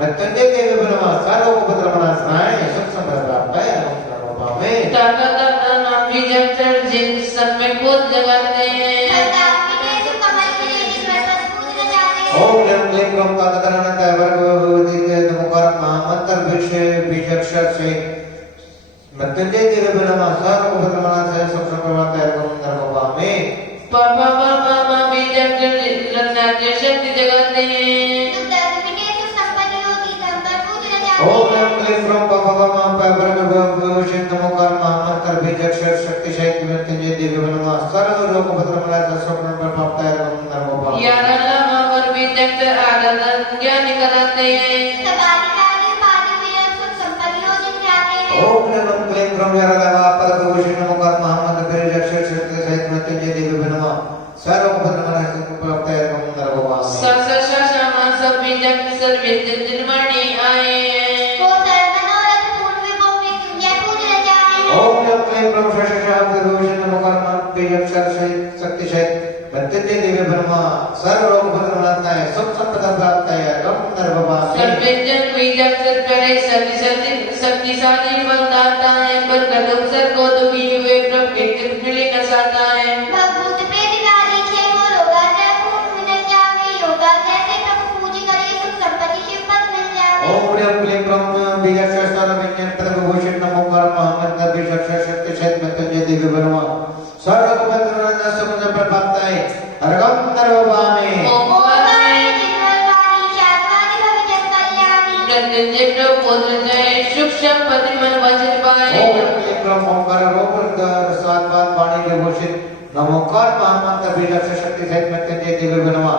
मृत्युंजय देव गुण सकलनाथ सकल प्रवक्ता एवं नरभवामे चाचा चाचा नाम बीजाक्षर जिन सब में खुद जगाते हैं भक्ताओं के लिए कमल के लिए जिगर पर पूज न जाते हैं ओम क्लीं ब्रह्म गणनाथ वर्ग विभूषित नमो कर्मामृत बीजक शक्ति मृत्युंजय देव गुण सकलनाथ सकल प्रवक्ता एवं नरभवामे पापा पापा माँ बीजाक्षर रत्नाक्षर शक्ति जगाते हैं दुख दर्द मिटे तो संपत्ति होगी धन पर पूज न जाते ओम हैं क्लीं ब्रह्म वर्ग विभूषित नमो कर्मामृत बीजक शक्ति से मृत्युंजय देव गुण सकलनाथ सकल प्रवक्ता एवं नरभवामे यार अल्लाह पर बीजाक्षर आराधन ज्ञान कराते हैं सबालिकादि पादि में सुख संपत्ति हो जिन जाते हैं ओम क्लीं ब्रह्म पदभूषित नमो कर्मामृत बीजक शक्ति से मृत्युंजय देव गुण सकलनाथ सकल प्रवक्ता एवं नरभवामे सासा सासा माँ सब बीजाक्षर व्यंजन निर्माणी आए वो सर्व मनोरथ पूर्ण विभव मृत्युंजय पूज क्लीं ग्रौं शशशाब्ददोषं नमो कर्माभ्यक्षर सहित शक्ति सहित मृत्युंजय दिव्य ब्रह्मा सर्व रोग भद्रनाथाय सब संपदा प्राप्ताय गम नरभवामि सर्वज्ञ विजय सत्करे शक्तिशाली बलदाता है पर कदम सर को दुखी हुए प्रभु के मिले न साता है भगवत प्रेतकारी छे वो रोगाते खून मिल जावे योगाते से प्रभु पूज करे सुख संपत्ति शिव पद मिल जावे ओम ह्रीं क्लीं ग्रौं बीजक्षर विज्ञान प्रभुभूषण नमो कर्मामृत बीजक्षर शक्ति सहित मृत्युंजय दिव्य ब्रह्मा सर्व रोग भद्रनाथ समुद्र प्राप्ताय गम नरभवामि ओंकारे जिनवारी शाश्वती भविजन कल्याणी मृत्युंजय प्रभु पुत्र जय सुख संपत्ति मन वचन पाए ओम क्लीं ग्रौं ओंकार रोग स्वात्मान वाणी विभूषित नमो कर्मामृत बीजक्षर शक्ति सहित मृत्युंजय दिव्य ब्रह्मा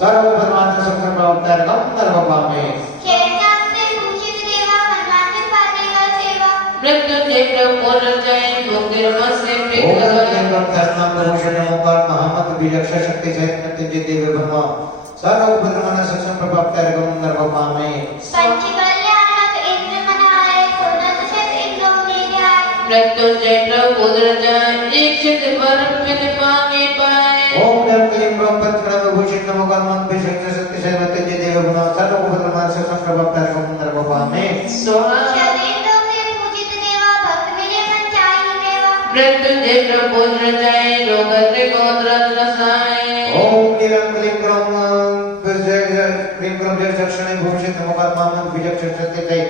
सर्व रोग भद्रनाथ समुद्र प्राप्ताय गम नरभवामि शेरनाथ से पूजित देवा मनवांचन पाते कर सेवा मृत्युंजय प्रभु पुत्र जय मुक्ति से प्रीत शक्ति सहित मृत्युंजय दिव्य ब्रह्मा सर्व भद्रमान सक्षम प्राप्त नरभवामि पंच कल्याणक इंद्र मनाए सोनत शत इंद्रो मेधाय मृत्युंजय प्रभु पुत्र जय एक चित वरम मिल मांगे पाए ओम नम क्लीं ग्रौं पंचकर्ण विभूषित नमो कर्माभ्य शक्ति सहित मृत्युंजय दिव्य ब्रह्मा सर्व भद्रमान सक्षम प्राप्त नरभवामि स्वाहा शतेन्द्रों से पूजित देवा भक्त मिले पंचाई मेवा मृत्युंजय प्रभु पुत्र जय रोगत गोत्र नसाए ओम क्लीं ग्रौं चक्षुष भूषित नमो कर्मामृत बीजक्षर शक्ति सहित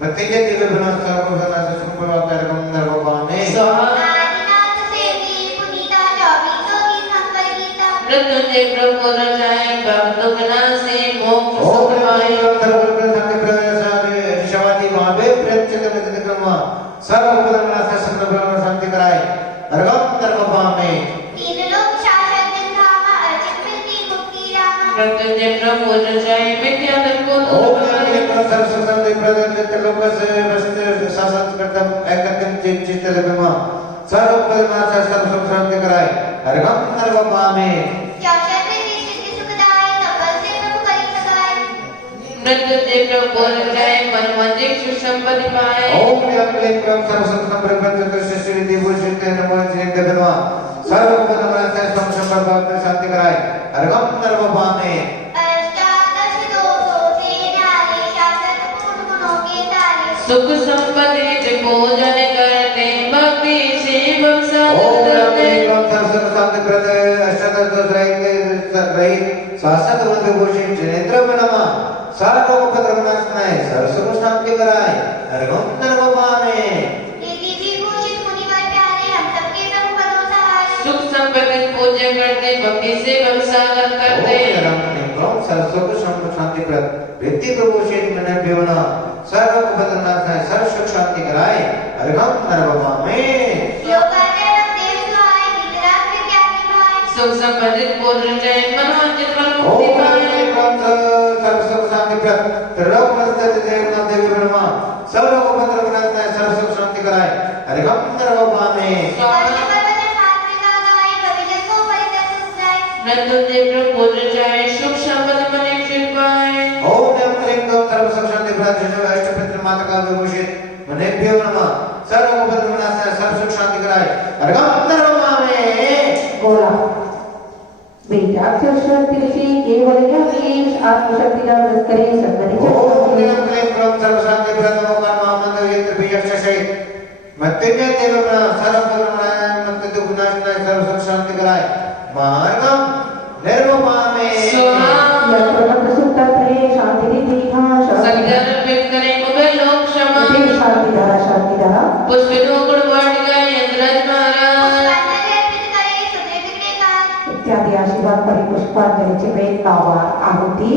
मृत्युंजय दिव्य ब्रह्मा सर्व भद्रमान सक्षम प्राप्त नरभवामि आदिनाथ से वीर पुनीता चौबीसों की संकर गीता मृत्युंजय प्रभु पुत्र जय भक्तों के नासे मोक्ष ओम सुख पाए शवादी महावे प्रेमचंद विक्रम सर्व भद्रनाथ सत्र शांति कराए अर्गम नरभवामि तीन लोक शाश्वत धामा अर्जित मिलती मुक्ति रामा मृत्युंजय प्रभु पुत्र जय मिथ्या धर्म को ओम दूर क्लीं पाए ग्रौं सर्वसंग प्रदत्त लोकस्य वस्त शासन करतम एकत्वं चित्त ब्रह्मा सर्व भद्रनाथ सर्व शांति कराए अर्गम नरभवामि शाश्वत सिद्धि सुखदाई तपल से प्रभु करी सगाई मृत्युंजय प्रभु पुत्र जय मनमंदिर सुख संपत्ति पाए ओम क्लीं ग्रौं सर्वसंग प्रदत्त श्री विभूषित नमो श्री ब्रह्मा सर्व भद्रनाथ सर्व शांति कराए अर्गम नरभवामि अष्टादश दोषों से न्यारे शाश्वत पूर्ण गुणों के तारे सुख संपत्ति पूजन करते भक्ति से बख्शा ओम करते क्लीं ग्रौं सर्वसंग प्रदत्त अष्टादश दोष रहित शाश्वत गुण विभूषित जनेन्द्र ब्रह्मा सर्व भद्रनाथ सर्व शांति कराए अर्गम नरभवामि यदि विभूषित मुनिवर प्यारे हम सबके प्रभु बनो सहाय सुख संपत्ति पूजन करते भक्ति से बख्शा करते शांति व्यक्ति प्रभूषित मन विवना सर्व भद्रनाथ सर्व सुख शांति कराए अर्गम नरभवामि योगाचारम देव सुहाय वितराग विज्ञानी भाई सुख संपत्ति पुत्र जय मनमंदिर प्रभु ओम मुक्ति पाए क्लीं ग्रौं सर्व सुख शांति त्रिलोकमस्थित देवनाथ देवी ब्रह्मा सर्व भद्रनाथ सर्व सुख शांति कराए अर्गम नरभवामि वर्ष पर्वत शास्त्र का गाय भविजन को परितर सुख जाए मृत्युंजय प्रभु पुत्र जय सुख संपत्ति मने फिर पाए ओम नम क्लीं ग्रौं सर्व सुख शांति अष्टपितृ माता का विभूषित मनेभ्यो नमः सर्व भद्रनाथ सर्व सुख शांति कराए अर्गम नरभवामि बोला बीजाक्षर शक्ति केवल ज्ञानेश आत्मशक्ति का करे सत्करी ओम नम क्लीं ग्रौं सर्व शांति नमो कर्मामृत यत्र बीजक्षर सहित मृत्युंजय देव ब्रह्मा सर्व भद्रनाथ मृत्यु गुणाशनाय सर्व सुख शांति कराए मार्गम नरभवामि यत्र सुतत्रे शांति दीहा संज्ञान व्यक्त करे मुबे लोक क्षमा शांति धारा पुष्पित होकर वाटिका यंत्रज महाराज इत्यादि आशीर्वाद परिपुष्पांजलि वेद नावार आहुति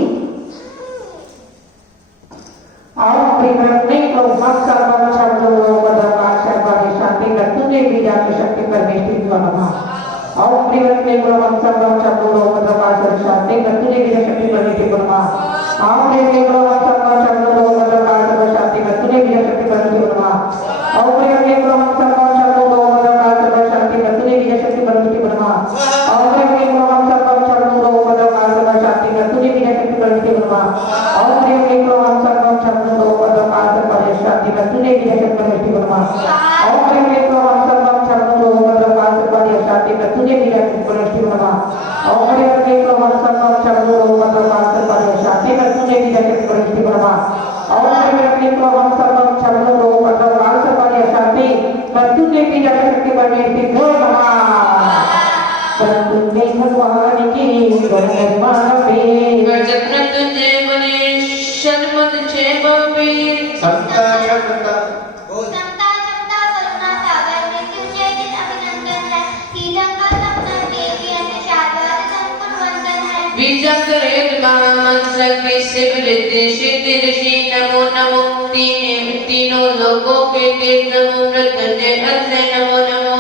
ओम प्रेमने प्रोमक सर्वम शब्दो वदकार सर्वाणि शांति मृत्युंजय बीजाक्ष शक्ति परमेश्वरी नमः ओम प्रेमने प्रोमक सर्वम शब्दो वदकार सर्व शांति मृत्युंजय बीजाक्ष शक्ति परमेश्वरी नमः ओम प्रेमने प्रोमक सर्वम शब्दो वदकार सर्व शांति मृत्युंजय बीजाक्ष शक्ति परमेश्वरी नमः ओम प्रेमने प्रोमक सर्वम शब्दो वदकार सर्व शांति मृत्युंजय बीजाक्ष शक्ति परमेश्वरी नमः ओम प्रेमने प्रोमक सर्वम शब्दो वदकार सर्व शांति मृत्युंजय बीजाक्ष शक्ति परमेश्वरी नमः ओम प्रेमने प्रोमक सर्वम शब्दो वदकार सर्व शांति मृत्युंजय बीजाक्ष शक्ति परमेश्वरी नमः ओम प्रेमने प्रोमक सर्वम मृत्युंजय की शक्ति बने सिद्धो नमः मृत्युंजय भगवान की गणमान पे वर्जत मृत्युंजय बने शर्मत छे बबीर संता क्षमता समता समता करुणा सागर मृत्युंजय दिन अभिनंदन है सीलंका संतन देवी अन्य शारदा संकुल वंदन है बीजाक्षर महामंत्र की सिद्धि सिद्धि ऋषि नमो नमो तीनों लोगों के तीर्थ नमो मृत्युंजय अक्षय नमो नमो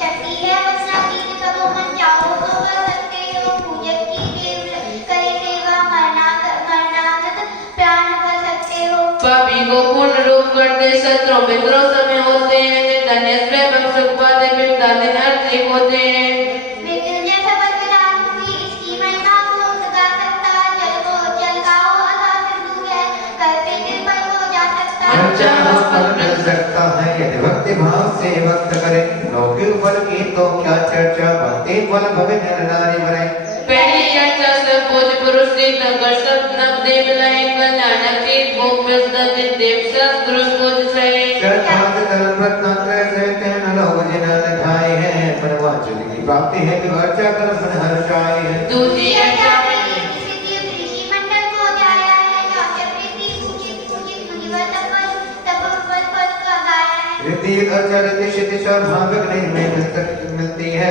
शक्ति है वचना की करो मन चाहो तो कर सकते हो पूजक की देव करे सेवा मरणागत प्राण कर सकते हो पापी को पूर्ण रूप करते शत्रु मित्रों समय होते हैं धन्य स्वयं सुख पाते बिरता दिन अर्थी होते हैं मृत्युंजय शब्द विराट हुई इसकी महिमा को सदा सकता जल गाओ अथा सिंधु है करते निर्भय हो जा सकता अच्छा फल मिल सकता है यदि भक्ति भाव से भक्त करे लौकिक फल की तो क्या चर्चा भक्ति फल भवे नर नारी बने पहली चर्चा से पूज पुरुष तीर्थंकर सतनव देव लाए कल्याणक तीर्थ भूम प्रसिद्ध देव शास्त्र पूज सहे चर्चा से धर्म रत्नात्रय कहते हैं न लोग जिन्होंने ठाए हैं परमाचल की प्राप्ति है कि अर्चा कर मन हर्षाए है दूसरी चर्चा में ऋषि मंडल को जाया है जो प्रीति पूजित मुनिवर तप पद का गाया है रिद्धि अर्चा रिद्धि सिद्धि स्वाभाविक नहीं मिलती है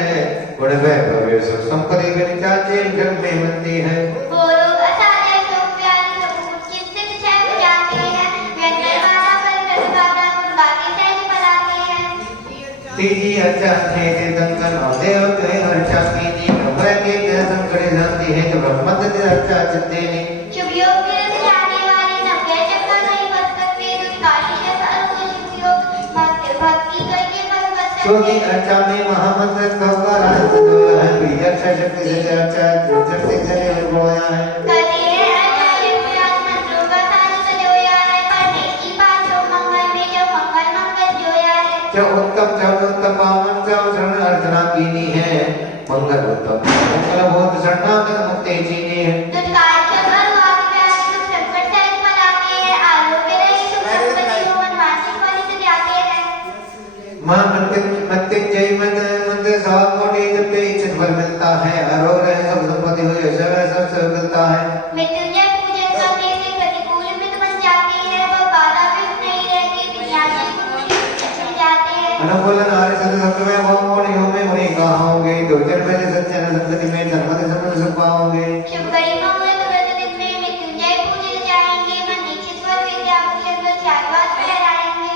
गुण वैभव सुख संपत्ति विचाचे जग में मिलती है वो लोग असाध्य शोक व्याधि सब चिंतित क्षय जाते हैं व्यंजन वाला पर बाधा गुणवादी सहज बनाते हैं तीजी अर्चा थे तीर्थंकर देव के अर्चा कीजिए ब्रह्म के ग्रह संकट जानती है तो ब्रह्म से अर्चा चित्ते ने शुभ योग विरुद्ध जाने वाले नव्य चक्कर नहीं बच सकते दुष्काशी से सर्व शुभ योग भक्ति करके भगवत क्योंकि अर्चा में महामंत्र का राज जो है भी अर्चा शक्ति से अर्चा शक्ति से बोया है करते हैं आचार्य व्यास मंत्रों का साज सजोया है पढ़ने की बात जो मंगल में जो मंगल मंगल जोया है जो उत्तम पावन शरण अर्चना कीनी है मंगल उत्तम मंगल बहुत शरणागत मुक्ति चीनी है दुष्काल चक्र वाद व्यास सुख संकट सहज बनाते हैं आरोग्य रहे सुख संपत्ति हो मानसिक फल से जाते हैं मां मृत्युंजय मंत्र 100 कोटि जब पे इच्छित फल मिलता है आरोग्य रहे सब संपत्ति हो जैसे सब मिलता है मृत्युंजय पूजन करने से प्रतिकूल मृत बन जाते हैं वह बाधा विघ्न नहीं रहते विनाशी छूट जाते हैं अनुकूल नारी सद सब में वो मोड़ योग में मुनि कहाँ होंगे दुर्जन में सत्य संगति में धर्म के समझ सुख पाओगे शुभ घड़ी मंगल व्रत दिन में मृत्युंजय पूजन जाएंगे मन दीक्षित वर विद्या बुद्धि चारवास फहराएंगे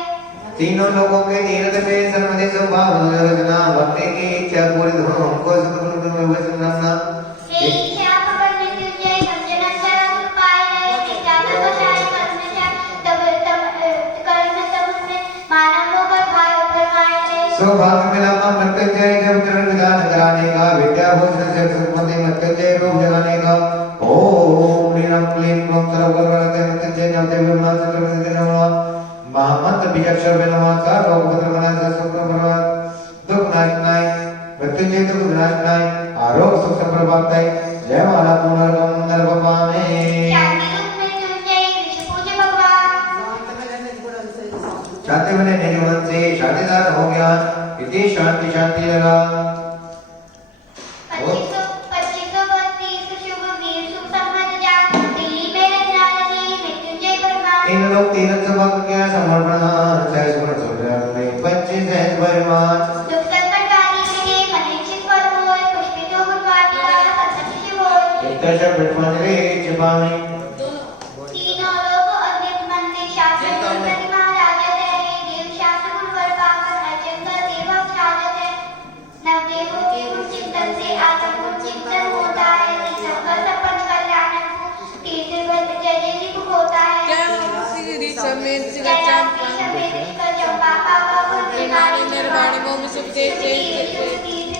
तीनों लोगों के तीर्थ में सर्वदे स्वभाव रचना भक्ति की इच्छा पूरी हो हमको सुख में वचन रखना हे इच्छा पकड़ मृत्युंजय समझना चला दुख पाए है निष्ठा को शायद करना चाहे कर्म तब उसमें मानव होकर भाई फरमाए है सौभाग्य मिला मृत्युंजय जब चरण विधान कराने का विद्या भूषण से संपत्ति मृत्युंजय रूप जगाने का ओम ह्रीं क्लीं क्लौं सर्वगर्वरते मृत्युंजय नमते ब्रह्मा चक्रवर्ती नमः महामंत्र बीजाक्षर में नमस्कार भगवत मना सुख प्रभात दुख नाशनाय मृत्युंजय दुख नाशनाय आरोग्य सुख संप्रभाताय जय माला पुनर्गम नरपामे शांति रूप मृत्युंजय विश्व पूज्य भगवान शांति बने निर्मल से शांतिदार हो गया इति शांति शांति लगा 2532 शुभ वीर सुख संपन्न जाग दिल्ली में रचना रची मृत्युंजय भगवान इन लोग तीर्थ भाग्य समर्पण सहज गुण सुंदर में 25 सहज परिवार दुख संकट वाली मिटे मन इच्छित फल होय पुष्पित हो गुणवाटिका संतति शिव होय इत्तश बिठवाने चिपामी तीनों लोग अद्भुत मंदिर शास्त्र गुण प्रतिमा राजत है देव शास्त्र गुण वर पाकर अर्चन कर देव साजत है नवदेवों के गुण चिंतन से आत्म गुण चिंतन होता है तीर्थंकर सपन कल्याणक तीर्थ जय जय जी होता है श्री समेत जय राम कृष्ण समेत कर चंपा पावा गुण बिनारी निर्वाणी मोम सुख दे तीर्थ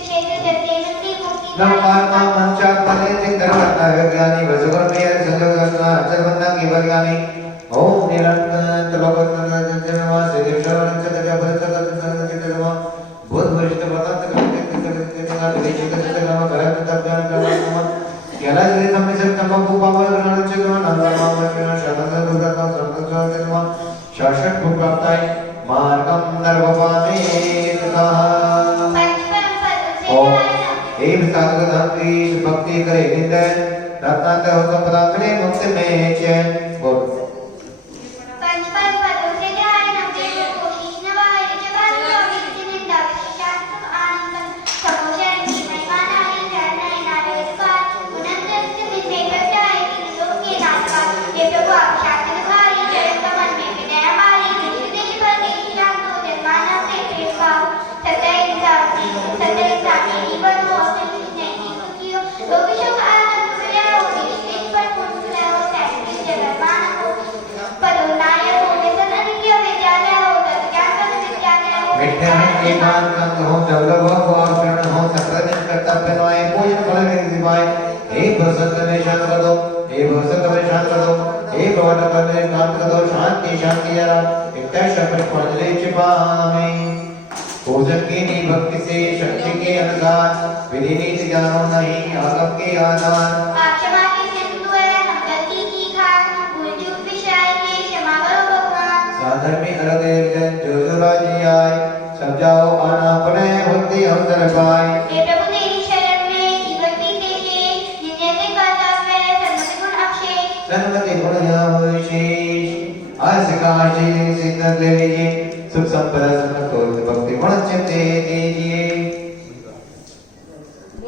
क्षेत्र जते नंदी मूर्ति नमकार नाम मंचात पदे चिंतन करता है ज्ञानी वसुकर में संयोग रचना अचरबंदा की वर्गानी ओम निरंतर लोकतन जन्मवास देवशरण चतुर्थ पदचक चित्तवा भूत भविष्य प्रताप करते विदेशी करते नाम करत तज्ञान कर्म केला जरी तम्मे से तंबाकू पावर ग्रहण चित्तवा नंदमा वर्गण शरण दुर्गता सर्वत्र शाश्वत भूप्राप्ताय मार्गम नरभवामे एक कहा पंचम पद से ओम ध्यान एव साधक धाम की भक्ति करे निंदन रत्नांत हो संपदा मिले मुक्ति में चैन बोल पंचम पद से ध्यान देव कोशिश नवाय जगत जोगी जिनिंदा शास्त्र आनंद सकोशन की महिमा नारी चरण नारे का उनंत से बचाए लोक के नाथ ये प्रभु आप शास्त्र भारी जय कमल में विनय हमारी देश पर देश शांतो जन्माना से प्रेम सतय साथी जीवन हो नहीं खुशियों लोग शोक आनंद विजय हो देश पर पुण्य हो सैनिक जगन्मान हो पदोनाय हो व्यसन अनित्य विद्यालय हो ज्ञान पद विद्यालय हो मिठे मिठे मान कंद हो जवलभ हो और शरण हो सप्रदिन कर्तव्य नोए पूजन फल में दिवाए हे बसंत में शांत कर दो हे बसंत में शांत कर दो हे भवन कर में शांत कर दो शांति शांति जरा इतना शब्द पढ़ ले छिपामे पूजन की नी भक्ति से शक्ति के अनुसार विधि नीति जानो नहीं आगम के आधार आप क्षमा के सिंधु है हम गलती की खान भूल चूक विषय के क्षमा करो भगवान साधन में अरदेव जन जो जो राजी आए सब जाओ आना पड़े भक्ति अवसर पाए हे प्रभु तेरी शरण में जीवन बीते शेष जिन्हें से कर्तव्य सन्मति गुण अक्षय सन्मति गुण जाओ शेष आज का आशीष सिद्ध ले लीजिए सुख संपदा समस्त भक्ति गुण चित्ते